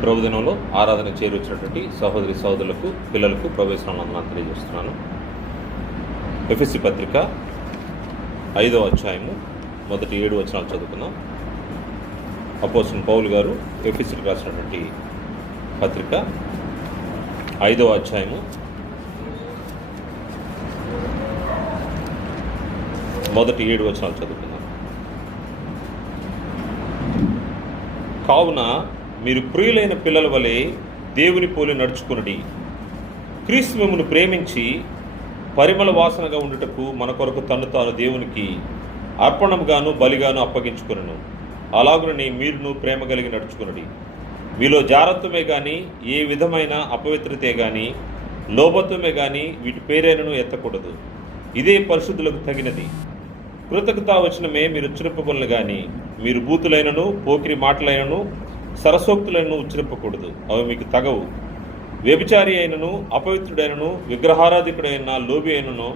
ప్రభుదినంలో ఆరాధన చేరువచ్చినటువంటి సహోదరి సహోదరులకు పిల్లలకు ప్రవేశనాలను తెలియజేస్తున్నాను. ఎఫెసీ పత్రిక 5వ అధ్యాయము మొదటి 7 వచనాలు చదువుకుందాం. అపోస్తలుడైన పౌలు గారు ఎఫెసీకి రాసినటువంటి పత్రిక 5వ అధ్యాయము మొదటి 7 వచనాలు చదువుకుందాం. కావున మీరు ప్రియులైన పిల్లల వలె దేవుని పోలి నడుచుకునడి. క్రీస్తు మిమ్మును ప్రేమించి పరిమళ వాసనగా ఉండుటకు మన కొరకు తన్ను తాను దేవునికి అర్పణముగాను బలిగాను అప్పగించుకునను. అలాగునని మీరును ప్రేమ కలిగి నడుచుకునడి. మీలో జారత్వమే కానీ ఏ విధమైన అపవిత్రతే కానీ లోభత్వమే కానీ వీటి పేరైనను ఎత్తకూడదు. ఇదే పరిశుద్ధులకు తగినది. కృతజ్ఞతావచనమే మీరు ఉచ్చరింపబడును కానీ మీరు బూతులైనను పోకిరి మాటలైనను సరసోక్తులను ఉచ్చరింపకూడదు, అవి మీకు తగవు. వ్యభిచారి అయినను అపవిత్రుడైనను విగ్రహారాధికుడైన లోబి అయినను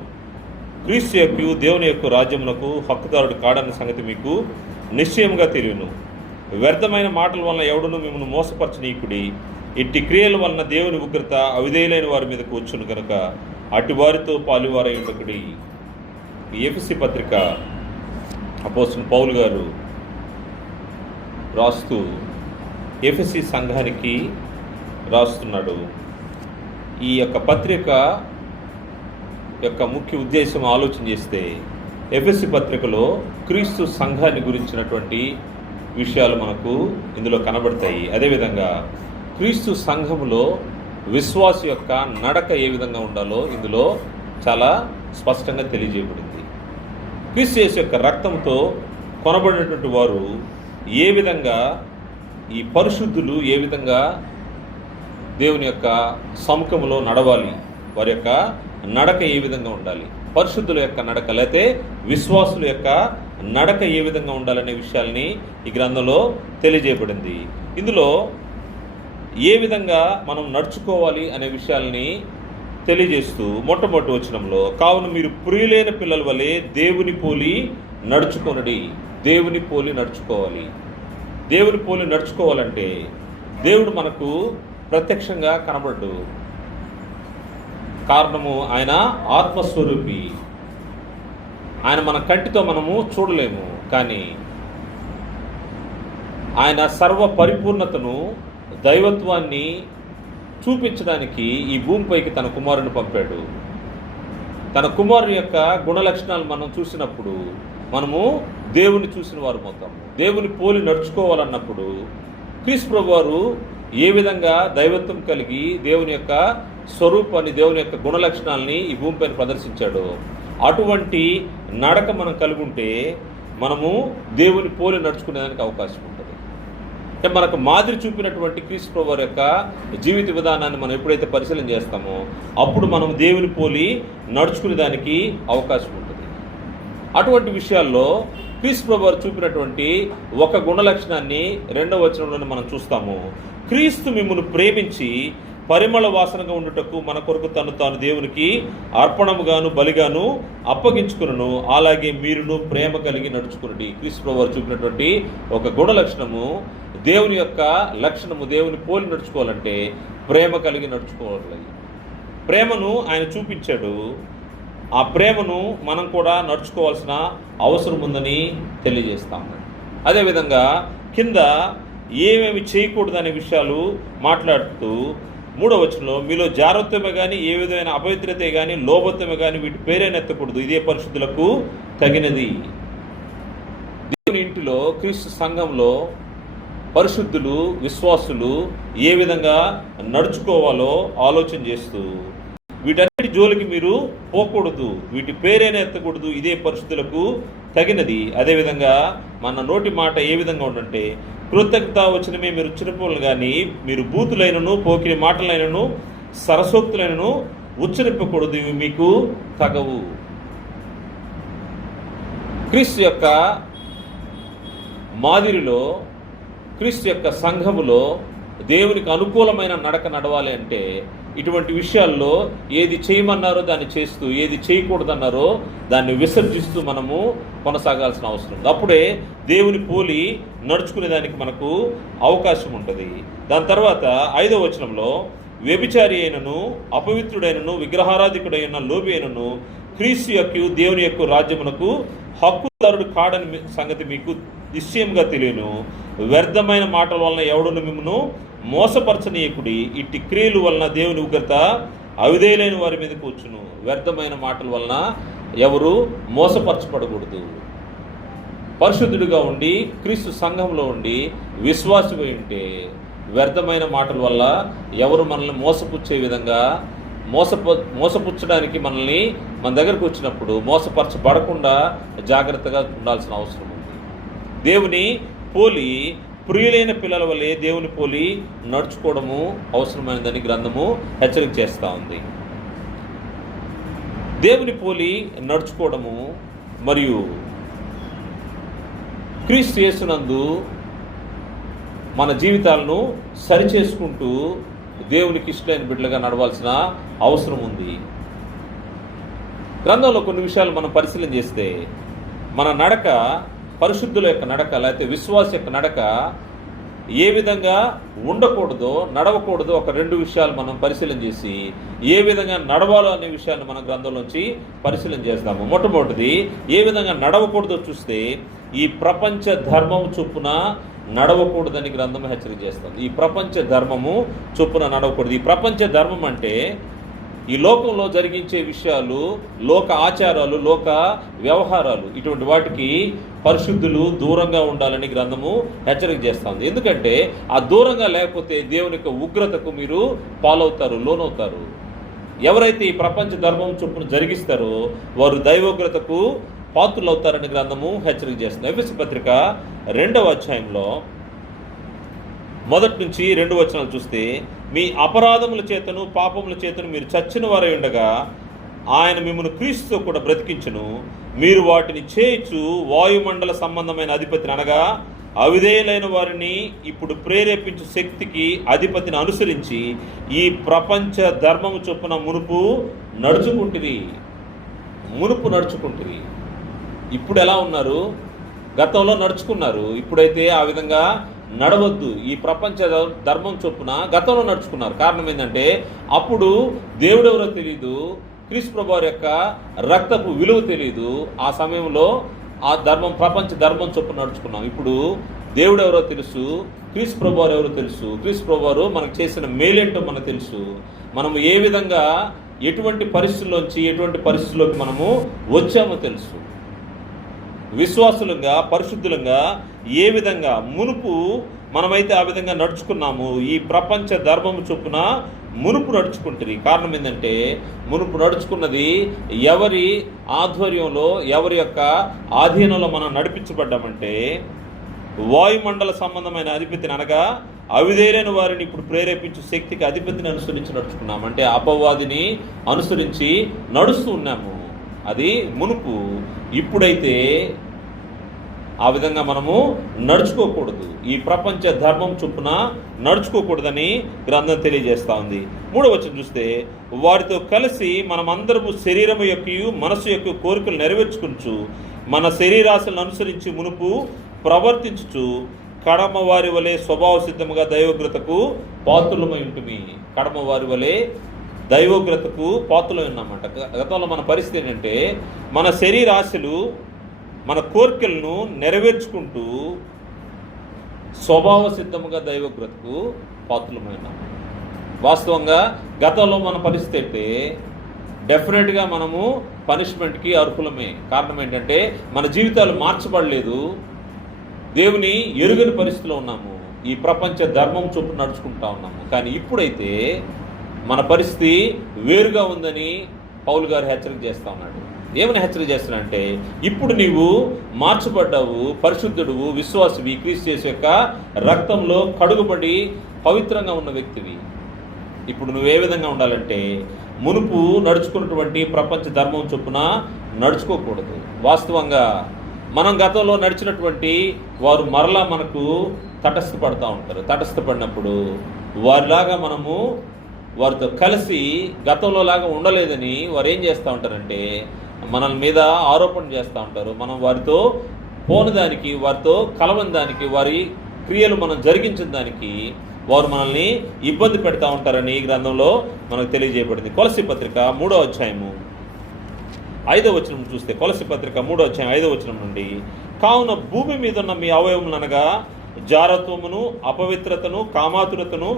క్రీస్తు యొక్క దేవుని యొక్క రాజ్యమునకు హక్కుదారుడు కాడన్న సంగతి మీకు నిశ్చయముగా తెలియను. వ్యర్థమైన మాటల వలన ఎవడును మిమ్మల్ని మోసపరచనీకుడి. ఇట్టి క్రియల వలన దేవుని ఉగ్రత అవిధేయులైన వారి మీదకు వచ్చును కనుక అటు వారితో పాలువారై ఉండకుడి. ఎఫెసీ పత్రిక అపోస్తలుడైన పౌలు గారు రాస్తూ ఎఫెసీ సంఘానికి రాస్తున్నాడు. ఈ యొక్క పత్రిక యొక్క ముఖ్య ఉద్దేశం ఆలోచన చేస్తే ఎఫెసీ పత్రికలో క్రీస్తు సంఘాన్ని గురించినటువంటి విషయాలు మనకు ఇందులో కనబడతాయి. అదేవిధంగా క్రీస్తు సంఘములో విశ్వాసు యొక్క నడక ఏ విధంగా ఉండాలో ఇందులో చాలా స్పష్టంగా తెలియజేయబడింది. క్రీస్తు యేసు యొక్క రక్తంతో కొనబడినటువంటి వారు ఏ విధంగా, ఈ పరిశుద్ధులు ఏ విధంగా దేవుని యొక్క సముఖంలో నడవాలి, వారి యొక్క నడక ఏ విధంగా ఉండాలి, పరిశుద్ధుల యొక్క నడక లేకపోతే విశ్వాసుల యొక్క నడక ఏ విధంగా ఉండాలనే విషయాల్ని ఈ గ్రంథంలో తెలియజేయబడింది. ఇందులో ఏ విధంగా మనం నడుచుకోవాలి అనే విషయాల్ని తెలియజేస్తూ మొట్టమొదటి వచనంలో కావున మీరు ప్రియులైన పిల్లల వలె దేవుని పోలి నడుచుకొనుడి. దేవుని పోలి నడుచుకోవాలి. దేవుని పోలి నడుచుకోవాలంటే దేవుడు మనకు ప్రత్యక్షంగా కనబడ్డు. కారణము ఆయన ఆత్మస్వరూపి. ఆయన మన కంటితో మనము చూడలేము, కానీ ఆయన సర్వ పరిపూర్ణతను దైవత్వాన్ని చూపించడానికి ఈ భూమిపైకి తన కుమారుని పంపాడు. తన కుమారుని యొక్క గుణలక్షణాలు మనం చూసినప్పుడు మనము దేవుని చూసిన వారు మొత్తం. దేవుని పోలి నడుచుకోవాలన్నప్పుడు క్రీస్తు ప్రభు వారు ఏ విధంగా దైవత్వం కలిగి దేవుని యొక్క స్వరూపాన్ని, దేవుని యొక్క గుణలక్షణాలని ఈ భూమిపైన ప్రదర్శించాడో అటువంటి నడక మనం కలిగి ఉంటే మనము దేవుని పోలి నడుచుకునేదానికి అవకాశం ఉంటుంది. అంటే మనకు మాదిరి చూపినటువంటి క్రీస్తు ప్రభు వారి యొక్క జీవిత విధానాన్ని మనం ఎప్పుడైతే పరిశీలన చేస్తామో అప్పుడు మనం దేవుని పోలి నడుచుకునే దానికి అవకాశం ఉంటుంది. అటువంటి విషయాల్లో క్రీస్తు ప్రభు వారు చూపినటువంటి ఒక గుణలక్షణాన్ని 2వ వచనంలోనే మనం చూస్తాము. క్రీస్తు మిమ్మును ప్రేమించి పరిమళ వాసనగా ఉండుటకు మన కొరకు తను తాను దేవునికి అర్పణముగాను బలిగాను అప్పగించుకును. అలాగే మీరును ప్రేమ కలిగి నడుచుకునండి. క్రీస్తు ప్రభు వారు చూపినటువంటి ఒక గుణలక్షణము, దేవుని యొక్క లక్షణము. దేవుని పోలి నడుచుకోవాలంటే ప్రేమ కలిగి నడుచుకోవాలి. ప్రేమను ఆయన చూపించాడు. ఆ ప్రేమను మనం కూడా నడుచుకోవాల్సిన అవసరం ఉందని తెలియజేస్తాము. అదేవిధంగా కింద ఏమేమి చేయకూడదనే విషయాలు మాట్లాడుతూ 3వ వచనంలో మీలో జారత్వమే కానీ ఏ విధమైన అపవిత్రతే కానీ లోభత్వమే కానీ వీటి పేరైనా ఎత్తకూడదు, ఇదే పరిశుద్ధులకు తగినది. దేవుని ఇంటిలో క్రీస్తు సంఘంలో పరిశుద్ధులు విశ్వాసులు ఏ విధంగా నడుచుకోవాలో ఆలోచన చేస్తూ వీటన్నిటి జోలికి మీరు పోకూడదు, వీటి పేరైనా ఎత్తకూడదు, ఇదే పరిస్థితులకు తగినది. అదేవిధంగా మన నోటి మాట ఏ విధంగా ఉండంటే కృతజ్ఞతావచనమే మీరు ఉచ్చరింపవలెను కానీ మీరు బూతులైనను పోకిరి మాటలైనను సరసోక్తులైనను ఉచ్చరింపకూడదు, ఇవి మీకు తగవు. క్రీస్తు యొక్క మాదిరిలో, క్రీస్తు యొక్క సంఘములో దేవునికి అనుకూలమైన నడక నడవాలి అంటే ఇటువంటి విషయాల్లో ఏది చేయమన్నారో దాన్ని చేస్తూ, ఏది చేయకూడదన్నారో దాన్ని విసర్జిస్తూ మనము కొనసాగాల్సిన అవసరం ఉంది. అప్పుడే దేవుని పోలి నడుచుకునేదానికి మనకు అవకాశం ఉంటుంది. దాని తర్వాత 5వ వచనంలో, వ్యభిచారి అయినను, అపవిత్రుడైనను, విగ్రహారాధికుడైన లోబి అయినను క్రీస్తు యొక్క దేవుని యొక్క రాజ్యమునకు హక్కుదారుడు కాడని సంగతి మీకు నిశ్చయంగా తెలియను. వ్యర్థమైన మాటల వలన ఎవడును మిమ్మను మోసపరచనీయకుడి. ఇట్టి క్రియలు వలన దేవుని ఉగ్రత అవిధేయులైన వారి మీదకి వచ్చును. వ్యర్థమైన మాటల వలన ఎవరు మోసపరచబడకూడదు. పరిశుద్ధుడిగా ఉండి క్రీస్తు సంఘంలో ఉండి విశ్వాసిగా ఉంటే వ్యర్థమైన మాటల వల్ల ఎవరు మనల్ని మోసపుచ్చే విధంగా మోసపుచ్చడానికి మన దగ్గరకు వచ్చినప్పుడు మోసపరచబడకుండా జాగ్రత్తగా ఉండాల్సిన అవసరం ఉంది. దేవుని పోలి ప్రియులైన పిల్లల వల్లే దేవుని పోలి నడుచుకోవడము అవసరమైనదని గ్రంథము హెచ్చరిక చేస్తూ ఉంది. దేవుని పోలి నడుచుకోవడము మరియు క్రీస్తు యేసునందు మన జీవితాలను సరిచేసుకుంటూ దేవునికి ఇష్టమైన బిడ్డలుగా నడవాల్సిన అవసరం ఉంది. గ్రంథంలో కొన్ని విషయాలు మనం పరిశీలన చేస్తే మన నడక, పరిశుద్ధుల యొక్క నడక లేకపోతే విశ్వాస యొక్క నడక ఏ విధంగా ఉండకూడదో, నడవకూడదో ఒక 2 విషయాలు మనం పరిశీలన చేసి ఏ విధంగా నడవాలో అనే విషయాన్ని మనం గ్రంథంలోంచి పరిశీలన చేస్తాము. మొట్టమొదటిది ఏ విధంగా నడవకూడదో చూస్తే ఈ ప్రపంచ ధర్మం చొప్పున నడవకూడదని గ్రంథం హెచ్చరిక చేస్తుంది. ఈ ప్రపంచ ధర్మము చొప్పున నడవకూడదు. ఈ ప్రపంచ ధర్మం అంటే ఈ లోకంలో జరిగించే విషయాలు, లోక ఆచారాలు, లోక వ్యవహారాలు, ఇటువంటి వాటికి పరిశుద్ధులు దూరంగా ఉండాలని గ్రంథము హెచ్చరిక చేస్తుంది. ఎందుకంటే ఆ దూరంగా లేకపోతే దేవుని యొక్క ఉగ్రతకు మీరు పాలవుతారు, లోనవుతారు. ఎవరైతే ఈ ప్రపంచ ధర్మం చొప్పున జరిగిస్తారో వారు దైవోగ్రతకు పాత్రులు అవుతారని గ్రంథము హెచ్చరిక చేస్తుంది. ఎఫెసీ పత్రిక 2వ అధ్యాయంలో 1 నుంచి 2 వచనాలు చూస్తే, మీ అపరాధముల చేతను పాపముల చేతను మీరు చచ్చిన వారై ఉండగా ఆయన మిమ్మల్ని క్రీస్తుతో కూడా బ్రతికించును. మీరు వాటిని చేయించు వాయుమండల సంబంధమైన అధిపతిని అనగా అవిధేయులైన వారిని ఇప్పుడు ప్రేరేపించు శక్తికి అధిపతిని అనుసరించి ఈ ప్రపంచ ధర్మము చొప్పున మునుపు నడుచుకుంటుంది. ఇప్పుడు ఎలా ఉన్నారు? గతంలో నడుచుకున్నారు. ఇప్పుడైతే ఆ విధంగా నడవద్దు. ఈ ప్రపంచ ధర్మం చొప్పున గతంలో నడుచుకున్నారు. కారణం ఏంటంటే అప్పుడు దేవుడెవరో తెలియదు, క్రీస్తు ప్రభువారి యొక్క రక్తపు విలువ తెలియదు. ఆ సమయంలో ఆ ప్రపంచ ధర్మం చొప్పున నడుచుకున్నాం. ఇప్పుడు దేవుడెవరో తెలుసు, క్రీస్తు ప్రభువారు ఎవరో తెలుసు. క్రీస్తు ప్రభువారు మనకు చేసిన మేలేంటో మనకు తెలుసు. మనము ఏ విధంగా ఎటువంటి పరిస్థితుల్లోకి మనము వచ్చామో తెలుసు. విశ్వాసులంగా, పరిశుద్ధులంగా ఏ విధంగా మునుపు మనమైతే ఆ విధంగా నడుచుకున్నాము. ఈ ప్రపంచ ధర్మము చొప్పున మునుపు నడుచుకుంటుంది. కారణం ఏంటంటే మునుపు నడుచుకున్నది ఎవరి ఆధ్వర్యంలో, ఎవరి యొక్క ఆధీనంలో మనం నడిపించబడ్డామంటే వాయుమండల సంబంధమైన అధిపతిని అనగా అవిధేయులైన వారిని ఇప్పుడు ప్రేరేపించే శక్తికి అధిపతిని అనుసరించి నడుచుకున్నాము. అంటే అపవాదిని అనుసరించి నడుస్తూ ఉన్నాము. అది మునుపు. ఇప్పుడైతే ఆ విధంగా మనము నడుచుకోకూడదు. ఈ ప్రపంచ ధర్మం చొప్పున నడుచుకోకూడదని గ్రంథం తెలియజేస్తూ ఉంది. 3వ వచనం చూస్తే, వారితో కలిసి మనమందరము శరీరము యొక్క మనసు యొక్క కోరికలు నెరవేర్చుకుంటూ మన శరీరాశలను అనుసరించి మునుపు ప్రవర్తించుచు కడమ వారి వలె స్వభావ సిద్ధముగా దైవోగ్రతకు పాత్రులమై ఉంటుంది. కడమ వారి వలె దైవోగ్రతకు పాత్రలు ఉన్నామంట. గతంలో మన పరిస్థితి ఏంటంటే మన శరీరాశలు, మన కోరికలను నెరవేర్చుకుంటూ స్వభావ సిద్ధముగా దైవోగ్రతకు పాత్రలమైన. వాస్తవంగా గతంలో మన పరిస్థితి అంటే డెఫినెట్గా మనము పనిష్మెంట్కి అర్హులమే. కారణం ఏంటంటే మన జీవితాలు మార్చబడలేదు, దేవుని ఎరుగని పరిస్థితిలో ఉన్నాము, ఈ ప్రపంచ ధర్మం చొప్పున నడుచుకుంటా ఉన్నాము. కానీ ఇప్పుడైతే మన పరిస్థితి వేరుగా ఉందని పౌలు గారు హెచ్చరిక చేస్తూ ఉన్నాడు. ఏమని హెచ్చరిక చేస్తున్నాడంటే, ఇప్పుడు నీవు మార్చబడ్డావు, పరిశుద్ధుడువు, విశ్వాసివి, క్రీస్తు యేసు యొక్క రక్తంలో కడుగుబడి పవిత్రంగా ఉన్న వ్యక్తివి. ఇప్పుడు నువ్వు ఏ విధంగా ఉండాలంటే మునుపు నడుచుకున్నటువంటి ప్రపంచ ధర్మం చొప్పున నడుచుకోకూడదు. వాస్తవంగా మనం గతంలో నడిచినటువంటి వారు మరలా మనకు తటస్థపడుతూ ఉంటారు. తటస్థపడినప్పుడు వారిలాగా మనము వారితో కలిసి గతంలో లాగా ఉండలేదని వారు ఏం చేస్తూ ఉంటారంటే మన మీద ఆరోపణ చేస్తూ ఉంటారు. మనం వారితో పోని దానికి, వారితో కలవని దానికి, వారి క్రియలు మనం జరిగించిన దానికి వారు మనల్ని ఇబ్బంది పెడతా ఉంటారని ఈ గ్రంథంలో మనకు తెలియజేయబడింది. కొలస్సీ పత్రిక 3వ అధ్యాయము 5వ వచనం చూస్తే, కొలస్సీ పత్రిక 3వ అధ్యాయం 5వ వచనం నుండి, కావున భూమి మీద ఉన్న మీ అవయవములు అనగా జారత్వమును, అపవిత్రతను, కామాతురతను,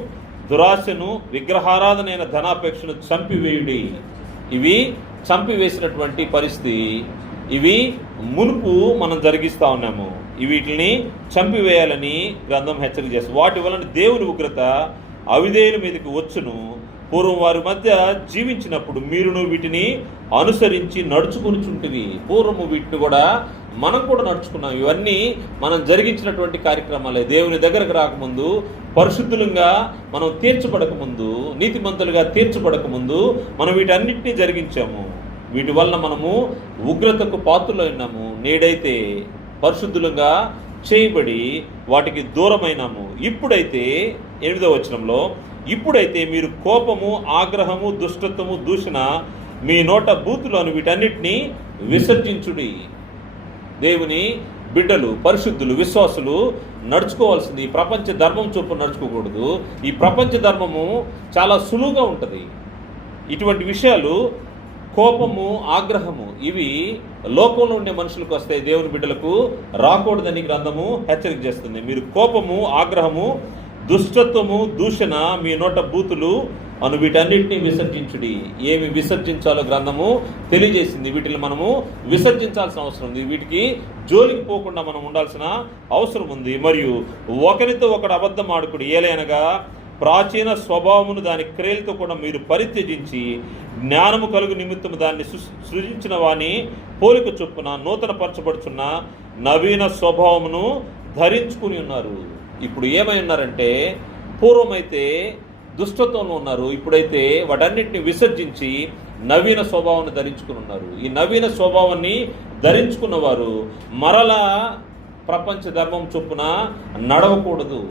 దురాశను, విగ్రహారాధనైన ధనాపేక్షను చంపివేయుడి. ఇవి చంపివేసినటువంటి పరిస్థితి. ఇవి మునుపు మనం జరిగిస్తూ ఉన్నాము. వీటిని చంపివేయాలని గ్రంథం హెచ్చరిక చేస్తుంది. వాటి వలన దేవుని ఉగ్రత అవిధేయుల మీదకి వచ్చును. పూర్వం వారి మధ్య జీవించినప్పుడు మీరును వీటిని అనుసరించి నడుచుకునిచుంటివి. పూర్వము వీటిని కూడా మనం కూడా నడుచుకున్నాం. ఇవన్నీ మనం జరిగించినటువంటి కార్యక్రమాలే. దేవుని దగ్గరకు రాకముందు, పరిశుద్ధులుగా మనం తీర్చబడకముందు, నీతిమంతులుగా తీర్చబడకముందు మనం వీటన్నిటినీ జరిగించాము. వీటి వలన మనము ఉగ్రతకు పాత్రలో ఉన్నాము. నేడైతే పరిశుద్ధులుగా చేయబడి వాటికి దూరమైనాము. ఇప్పుడైతే 8వ వచనంలో, ఇప్పుడైతే మీరు కోపము, ఆగ్రహము, దుష్టత్వము, దూషణ మీ నోట బూతులను వీటన్నిటినీ విసర్జించుడి. దేవుని బిడ్డలు, పరిశుద్ధులు, విశ్వాసులు నడుచుకోవాల్సింది ఈ ప్రపంచ ధర్మం చొప్పున నడుచుకోకూడదు. ఈ ప్రపంచ ధర్మము చాలా సులువుగా ఉంటుంది. ఇటువంటి విషయాలు, కోపము, ఆగ్రహము, ఇవి లోకంలో ఉండే మనుషులకు వస్తే దేవుని బిడ్డలకు రాకూడదని గ్రంథము హెచ్చరిక చేస్తుంది. మీరు కోపము, ఆగ్రహము, దుష్టత్వము, దూషణ మీ నోట బూతులు అను వీటన్నిటిని విసర్జించుడి. ఏమి విసర్జించాలో గ్రంథము తెలియజేసింది. వీటిని మనము విసర్జించాల్సిన అవసరం ఉంది. వీటికి జోలికి పోకుండా మనం ఉండాల్సిన అవసరం ఉంది. మరియు ఒకరితో ఒకడు అబద్ధం ఆడుకుడు, ఏలైనగా ప్రాచీన స్వభావమును దాని క్రియలతో కూడా మీరు పరిత్యజించి జ్ఞానము కలుగు నిమిత్తము దాన్ని సృజించిన వాని పోలిక చొప్పున నూతన పరచబడుచున్న నవీన స్వభావమును ధరించుకుని ఉన్నారు. ఇప్పుడు ఏమై ఉన్నారంటే, పూర్వమైతే దుష్టత్వంలో ఉన్నారు, ఇప్పుడైతే వాటన్నిటిని విసర్జించి నవీన స్వభావాన్ని ధరించుకుని ఉన్నారు. ఈ నవీన స్వభావాన్ని ధరించుకున్న వారు మరలా ప్రపంచ ధర్మం చొప్పున నడవకూడదు.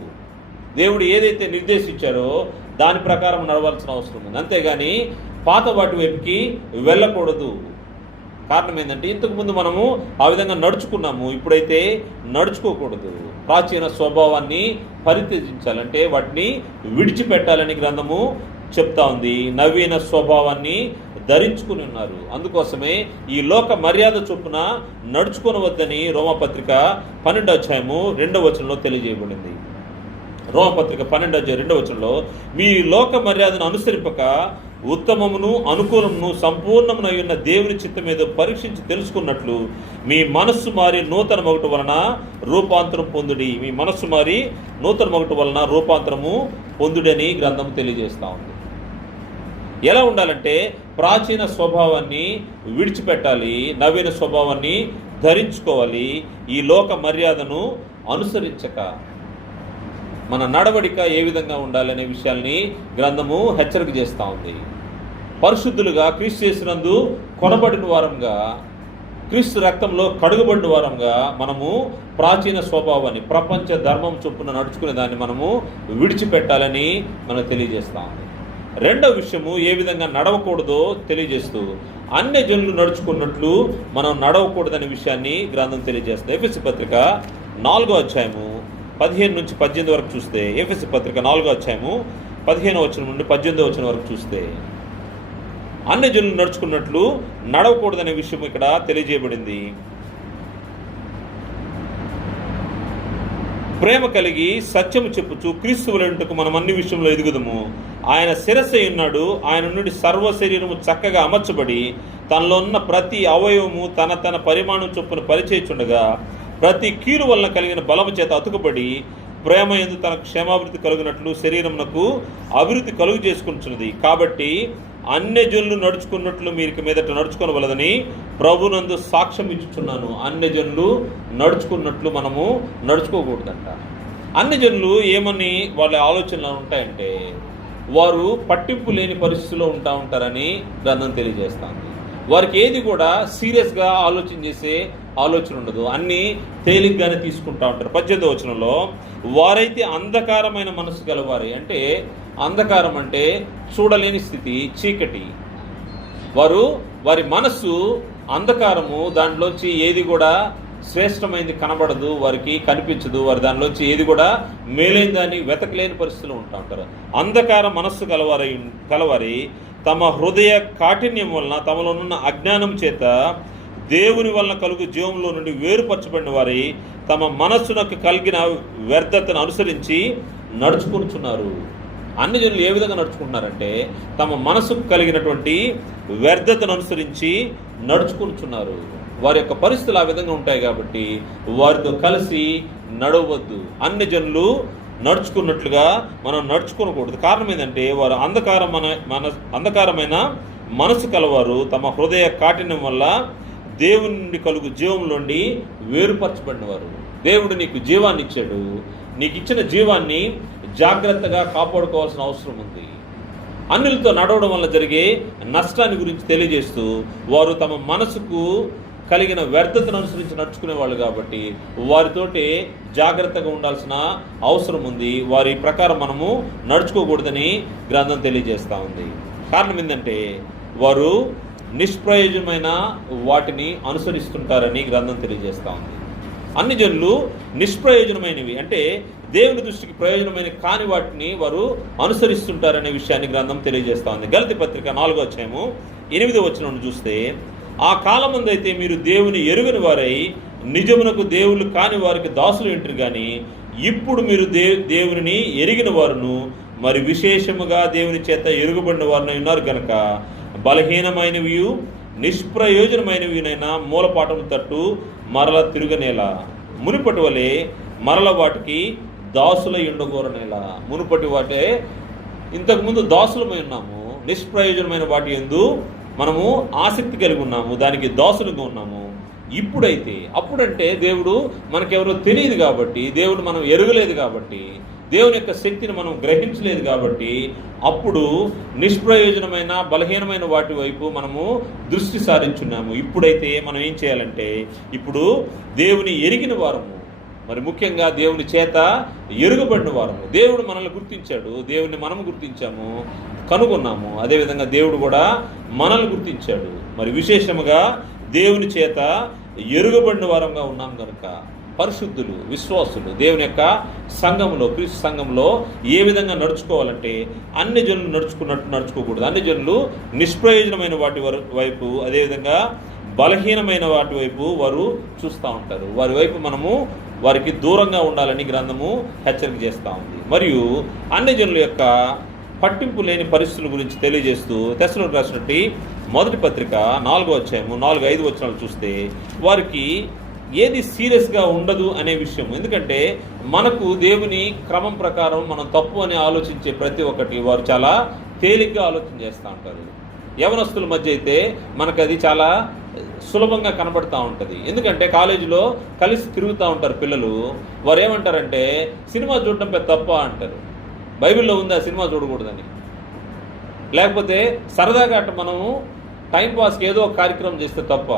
దేవుడు ఏదైతే నిర్దేశించారో దాని ప్రకారం నడవాల్సిన అవసరం ఉంది. అంతేగాని పాత వాటి వైపుకి వెళ్ళకూడదు. కారణం ఏంటంటే, ఇంతకుముందు మనము ఆ విధంగా నడుచుకున్నాము, ఇప్పుడైతే నడుచుకోకూడదు. ప్రాచీన స్వభావాన్ని పరిత్యజించాలంటే వాటిని విడిచిపెట్టాలని గ్రంథము చెప్తా ఉంది. నవీన స్వభావాన్ని ధరించుకుని ఉన్నారు. అందుకోసమే ఈ లోక మర్యాద చొప్పున నడుచుకోవద్దని రోమపత్రిక 12వ అధ్యాయము 2వ వచనంలో తెలియజేయబడింది. రోమపత్రిక 12వ అధ్యాయం 2వ వచనంలో, మీ లోక మర్యాదను అనుసరింపక ఉత్తమమును, అనుకూలమును, సంపూర్ణమునై ఉన్న దేవుని చిత్తం మీద పరీక్షించి తెలుసుకున్నట్లు మీ మనస్సు మారి నూతన మొగటు వలన రూపాంతరం పొందుడి. మీ మనస్సు మారి నూతన మొగటు వలన రూపాంతరము పొందుడని గ్రంథం తెలియజేస్తూ ఉంది. ఎలా ఉండాలంటే, ప్రాచీన స్వభావాన్ని విడిచిపెట్టాలి, నవీన స్వభావాన్ని ధరించుకోవాలి. ఈ లోక మర్యాదను అనుసరించక మన నడవడిక ఏ విధంగా ఉండాలనే విషయాల్ని గ్రంథము హెచ్చరిక చేస్తూ ఉంది. పరిశుద్ధులుగా, క్రీస్తు చేసినందు కొనబడిన వారంగా, క్రీస్తు రక్తంలో కడుగబడిన వారంగా మనము ప్రాచీన స్వభావాన్ని, ప్రపంచ ధర్మం చొప్పున నడుచుకునే దాన్ని మనము విడిచిపెట్టాలని మనకు తెలియజేస్తూ ఉంది. రెండవ విషయము, ఏ విధంగా నడవకూడదో తెలియజేస్తూ అన్య జనులు నడుచుకున్నట్లు మనం నడవకూడదనే విషయాన్ని గ్రంథం తెలియజేస్తుంది. ఎఫెసీ పత్రిక 4వ అధ్యాయము 15 నుంచి 18 వరకు చూస్తే, ఎఫెసీ పత్రిక 4వ అధ్యాయము 15వ వచనం నుండి 18వ వచనం వరకు చూస్తే, అన్య జనులు నడుచుకున్నట్లు నడవకూడదనే విషయం ఇక్కడ తెలియజేయబడింది. ప్రేమ కలిగి సత్యము చెప్పుచు క్రీస్తు వలెనటకు మనం అన్ని విషయంలో ఎదుగుదము. ఆయన శిరస్సై ఉన్నాడు. ఆయన నుండి సర్వ శరీరము చక్కగా అమర్చబడి తనలో ఉన్న ప్రతి అవయవము తన తన పరిమాణం చొప్పున పరిచయించుండగా ప్రతి కీలు వలన కలిగిన బలము చేత అతుకుబడి ప్రేమ యందు తన క్షేమాభివృద్ధి కలుగునట్లు శరీరమునకు అభివృద్ధి కలుగు చేసుకుంటున్నది. కాబట్టి అన్యజనులు నడుచుకున్నట్లు మీరు మీదట నడుచుకోవలదని ప్రభునందు సాక్ష్యం ఇచ్చుచున్నాను. అన్యజనులు నడుచుకున్నట్లు మనము నడుచుకోకూడదంట. అన్యజనులు ఏమని వాళ్ళ ఆలోచనలు ఉంటాయంటే, వారు పట్టింపు లేని పరిస్థితిలో ఉంటారని గ్రంథం తెలియజేస్తుంది. వారికి ఏది కూడా సీరియస్గా ఆలోచన చేసే ఆలోచన ఉండదు, అన్నీ తేలిగ్గానే తీసుకుంటూ ఉంటారు. 18వ వచనంలో, వారైతే అంధకారమైన మనసు గలవారి, అంటే అంధకారం అంటే చూడలేని స్థితి, చీకటి. వారి మనస్సు అంధకారము, దాంట్లోంచి ఏది కూడా శ్రేష్టమైనది కనబడదు, వారికి కనిపించదు, వారి దానిలోంచి ఏది కూడా మేలైన దాన్ని వెతకలేని పరిస్థితులు ఉంటా ఉంటారు. అంధకార మనస్సు కలవారి తమ హృదయ కాఠిన్యం వలన, తమలోనున్న అజ్ఞానం చేత దేవుని వలన కలుగు జీవంలో నుండి వేరుపరచబడిన వారి తమ మనస్సునకు కలిగిన వ్యర్థతను అనుసరించి నడుచుకుంటున్నారు. అన్ని జనులు ఏ విధంగా నడుచుకుంటున్నారంటే తమ మనసుకు కలిగినటువంటి వ్యర్థతను అనుసరించి నడుచుకుంటున్నారు. వారి యొక్క పరిస్థితులు ఆ విధంగా ఉంటాయి కాబట్టి వారితో కలిసి నడవద్దు. అన్ని జనులు నడుచుకున్నట్లుగా మనం నడుచుకోకూడదు. కారణం ఏంటంటే వారు అంధకారమైన మనసు కలవారు తమ హృదయ కాఠిన్యం వల్ల దేవుని నుండి కలుగు జీవంలోండి వేరుపరచబడినవారు. దేవుడు నీకు జీవాన్ని ఇచ్చాడు, నీకు ఇచ్చిన జీవాన్ని జాగ్రత్తగా కాపాడుకోవాల్సిన అవసరం ఉంది. అన్యులతో నడవడం వల్ల జరిగే నష్టాన్ని గురించి తెలియజేస్తూ వారు తమ మనసుకు కలిగిన వ్యర్థతను అనుసరించి నడుచుకునే వాళ్ళు కాబట్టి వారితోటి జాగ్రత్తగా ఉండాల్సిన అవసరం ఉంది. వారి ప్రకారం మనము నడుచుకోకూడదని గ్రంథం తెలియజేస్తూ ఉంది. కారణం ఏంటంటే వారు నిష్ప్రయోజనమైన వాటిని అనుసరిస్తుంటారని గ్రంథం తెలియజేస్తూ ఉంది. అన్ని జనులు నిష్ప్రయోజనమైనవి, అంటే దేవుని దృష్టికి ప్రయోజనమైన కాని వాటిని వారు అనుసరిస్తుంటారనే విషయాన్ని గ్రంథం తెలియజేస్తూ ఉంది. గలతీ పత్రిక 4వ అధ్యాయము 8వ వచనం చూస్తే, ఆ కాలమందైతే మీరు దేవుని ఎరుగని వారై నిజమునకు దేవుళ్ళు కాని వారికి దాసులు ఎంటరు కానీ ఇప్పుడు మీరు దేవుని ఎరిగిన వారును మరి విశేషముగా దేవుని చేత ఎరుగుబడిన వారిని ఉన్నారు కనుక బలహీనమైనవి నిష్ప్రయోజనమైనవినైనా మూలపాఠము తట్టు మరల తిరుగనేలా, మునుపటి వలె మరల వాటికి దాసులై ఉండగోరనేలా. మునుపటి వాటే ఇంతకుముందు దాసులమై ఉన్నాము, నిష్ప్రయోజనమైన వాటి యందు మనము ఆసక్తి కలిగి ఉన్నాము, దానికి దాసులుగా ఉన్నాము. అప్పుడంటే దేవుడు మనకెవరో తెలియదు కాబట్టి, దేవుడు మనం ఎరగలేదు కాబట్టి, దేవుని యొక్క శక్తిని మనం గ్రహించలేదు కాబట్టి అప్పుడు నిష్ప్రయోజనమైన బలహీనమైన వాటి వైపు మనము దృష్టి సారించున్నాము. ఇప్పుడైతే మనం ఏం చేయాలంటే, ఇప్పుడు దేవుని ఎరిగిన వారము, మరి ముఖ్యంగా దేవుని చేత ఎరుగబడిన వారము. దేవుడు మనల్ని గుర్తించాడు, దేవుని మనము గుర్తించాము, కనుగొన్నాము. అదేవిధంగా దేవుడు కూడా మనల్ని గుర్తించాడు. మరి విశేషముగా దేవుని చేత ఎరుగబడిన వారంగా ఉన్నాం కనుక పరిశుద్ధులు, విశ్వాసులు దేవుని యొక్క సంఘంలో, క్రీస్తు సంఘంలో ఏ విధంగా నడుచుకోవాలంటే అన్ని జనులు నడుచుకున్నట్టు నడుచుకోకూడదు. అన్ని జనులు నిష్ప్రయోజనమైన వాటి వైపు, అదేవిధంగా బలహీనమైన వాటి వైపు వారు చూస్తూ ఉంటారు. వారి వైపు మనము వారికి దూరంగా ఉండాలని గ్రంథము హెచ్చరిక చేస్తూ ఉంది. మరియు అన్ని జనుల యొక్క పట్టింపు లేని పరిస్థితుల గురించి తెలియజేస్తూ తెస్సలోనికీయులకు రాసినటువంటి మొదటి పత్రిక 4వ అధ్యాయము 4-5 వచనాలు చూస్తే వారికి ఏది సీరియస్గా ఉండదు అనే విషయం. ఎందుకంటే మనకు దేవుని క్రమం ప్రకారం మనం తప్పు అని ఆలోచించే ప్రతి ఒక్కటి వారు చాలా తేలిగ్గా ఆలోచన చేస్తూ ఉంటారు. యవనస్తుల మధ్య అయితే మనకు అది చాలా సులభంగా కనబడుతూ ఉంటుంది. ఎందుకంటే కాలేజీలో కలిసి తిరుగుతూ ఉంటారు పిల్లలు. వారు ఏమంటారంటే సినిమా చూడటం పెద్ద తప్ప అంటారు. బైబిల్లో ఉంది ఆ సినిమా చూడకూడదని. లేకపోతే సరదాగా అట్ట మనము టైంపాస్కి ఏదో ఒక కార్యక్రమం చేస్తే తప్ప,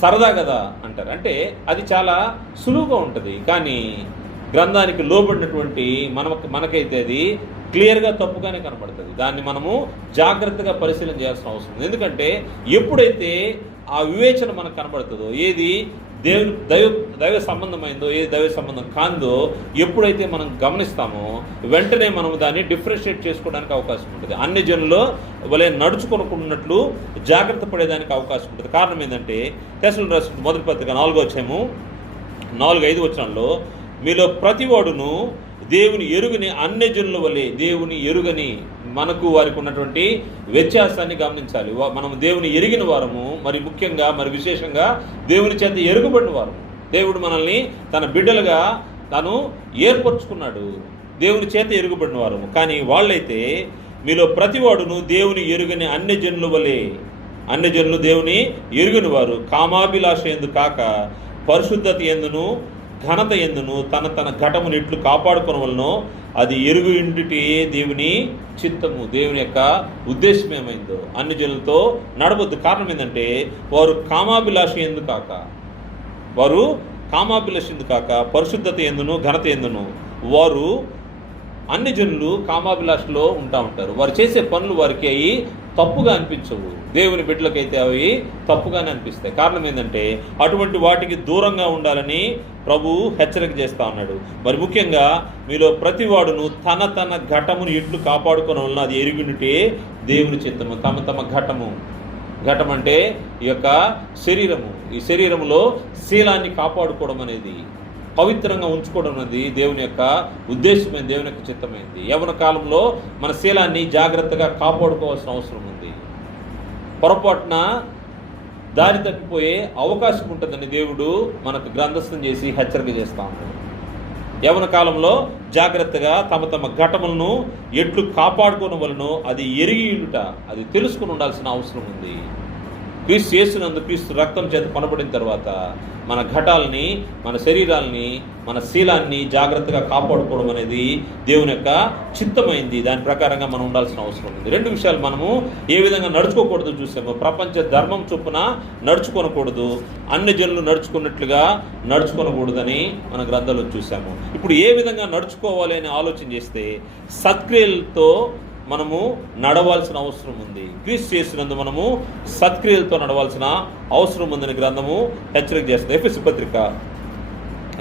సరదా కదా అంటారు. అంటే అది చాలా సులువుగా ఉంటుంది. కానీ గ్రంథానికి లోబడినటువంటి మనకైతే అది క్లియర్గా తప్పుగానే కనబడుతుంది. దాన్ని మనము జాగ్రత్తగా పరిశీలన చేయాల్సిన అవసరం ఉంది. ఎందుకంటే ఎప్పుడైతే ఆ వివేచన మనకు కనబడుతుందో, ఏది దైవ సంబంధమైందో, ఏది దైవ సంబంధం కాందో ఎప్పుడైతే మనం గమనిస్తామో వెంటనే మనం దాన్ని డిఫరెన్షియేట్ చేసుకోవడానికి అవకాశం ఉంటుంది. అన్ని జనుల్లో వలె నడుచుకొనుకున్నట్లు జాగ్రత్త పడేదానికి అవకాశం ఉంటుంది. కారణం ఏంటంటే తెస్సలోనికీయులకు రాసిన మొదటి పత్రిక 4వ అధ్యాయము 4-5 వచనాల్లో, మీలో ప్రతివాడును దేవుని ఎరుగని అన్య జనుల వలె, దేవుని ఎరుగని మనకు వారికి ఉన్నటువంటి వ్యత్యాసాన్ని గమనించాలి. మనం దేవుని ఎరిగిన వారము, మరి ముఖ్యంగా మరి విశేషంగా దేవుని చేత ఎరుగబడిన వారము. దేవుడు మనల్ని తన బిడ్డలుగా తాను ఏర్పరచుకున్నాడు, దేవుని చేత ఎరుగబడిన వారము. కానీ వాళ్ళైతే మీలో ప్రతివాడును దేవుని ఎరుగని అన్య జనుల వలె, అన్య జనులు దేవుని ఎరుగని వారు కామాభిలాష ఎందు కాక పరిశుద్ధత ఎందును ఘనత ఎందును తన ఘటమును ఇట్లు కాపాడుకున్న వలన అది ఎరుగు ఇంటిటి దేవుని చిత్తము. దేవుని యొక్క ఉద్దేశం ఏమైందో అన్ని జనులతో నడవద్దు. కారణం ఏంటంటే వారు కామాభిలాష ఎందు కాక, వారు కామాభిలాషిందు కాక పరిశుద్ధత ఎందును ఘనత ఎందును వారు అన్ని జనులు కామాభిలాషలో ఉంటారు. వారు చేసే పనులు వారికి అవి తప్పుగా అనిపించవు. దేవుని బిడ్డలకైతే అవి తప్పుగానే అనిపిస్తాయి. కారణం ఏంటంటే అటువంటి వాటికి దూరంగా ఉండాలని ప్రభు హెచ్చరిక చేస్తూ ఉన్నాడు. మరి ముఖ్యంగా మీలో ప్రతివాడును తన తన ఘటమును ఎట్లు కాపాడుకొని వలన అది ఎరుగునిటే దేవుని చిత్తము. తమ ఘటం అంటే ఈ యొక్క శరీరము. ఈ శరీరములో శీలాన్ని కాపాడుకోవడం అనేది, పవిత్రంగా ఉంచుకోవడం అనేది దేవుని యొక్క ఉద్దేశమైంది, దేవుని యొక్క చిత్తమైంది. యవ్వన కాలంలో మన శీలాన్ని జాగ్రత్తగా కాపాడుకోవాల్సిన అవసరం ఉంది. పొరపాటున దారి తప్పిపోయే అవకాశం ఉంటుందని దేవుడు మనకు గ్రంథస్థం చేసి హెచ్చరిక చేస్తూ ఉన్నాడు. యవ్వన కాలంలో జాగ్రత్తగా తమ ఘటములను ఎట్లు కాపాడుకోవడం వలన అది ఎరిగియుట, అది తెలుసుకుని ఉండాల్సిన అవసరం ఉంది. క్రీస్తు యేసునందు క్రీస్తు రక్తం చేత కొనబడిన తర్వాత మన ఘటాలని, మన శరీరాలని, మన శీలాన్ని జాగ్రత్తగా కాపాడుకోవడం అనేది దేవుని యొక్క చిత్తమైంది. దాని ప్రకారంగా మనం ఉండాల్సిన అవసరం ఉంది. రెండు విషయాలు మనము ఏ విధంగా నడుచుకోకూడదు చూసాము. ప్రపంచ ధర్మం చొప్పున నడుచుకోనకూడదు, అన్ని జనులు నడుచుకున్నట్లుగా నడుచుకోనకూడదని మన గ్రంథాల్లో చూసాము. ఇప్పుడు ఏ విధంగా నడుచుకోవాలి అని ఆలోచన చేస్తే సత్క్రియలతో మనము నడవాల్సిన అవసరం ఉంది. క్రీస్తు యేసునందు మనము సత్క్రియలతో నడవాల్సిన అవసరం ఉందని గ్రంథము హెచ్చరిక చేస్తుంది. ఎఫెసీ పత్రిక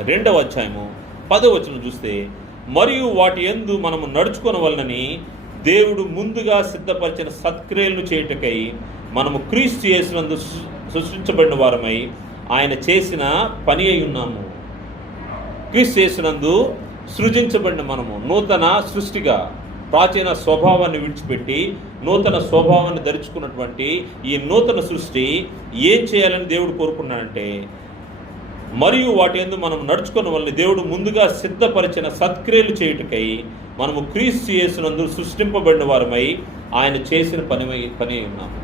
2వ అధ్యాయము 10వ వచనం చూస్తే, మరియు వాటి యందు మనము నడుచుకొనవలనని దేవుడు ముందుగా సిద్ధపరిచిన సత్క్రియలను చేయుటకై మనము క్రీస్తు యేసునందు సృష్టించబడిన వారమై ఆయన చేసిన పని అయి ఉన్నాము. క్రీస్తు యేసునందు సృజించబడిన మనము నూతన సృష్టిగా, ప్రాచీన స్వభావాన్ని విడిచిపెట్టి నూతన స్వభావాన్ని ధరించుకున్నటువంటి ఈ నూతన సృష్టి ఏం చేయాలని దేవుడు కోరుకున్నాడంటే, మరియు వాటి యందు మనం నడుచుకున్న వల్ల దేవుడు ముందుగా సిద్ధపరిచిన సత్క్రియలు చేయుటకై మనము క్రీస్తు యేసునందు సృష్టింపబడిన వారమై ఆయన చేసిన పని ఉన్నాము.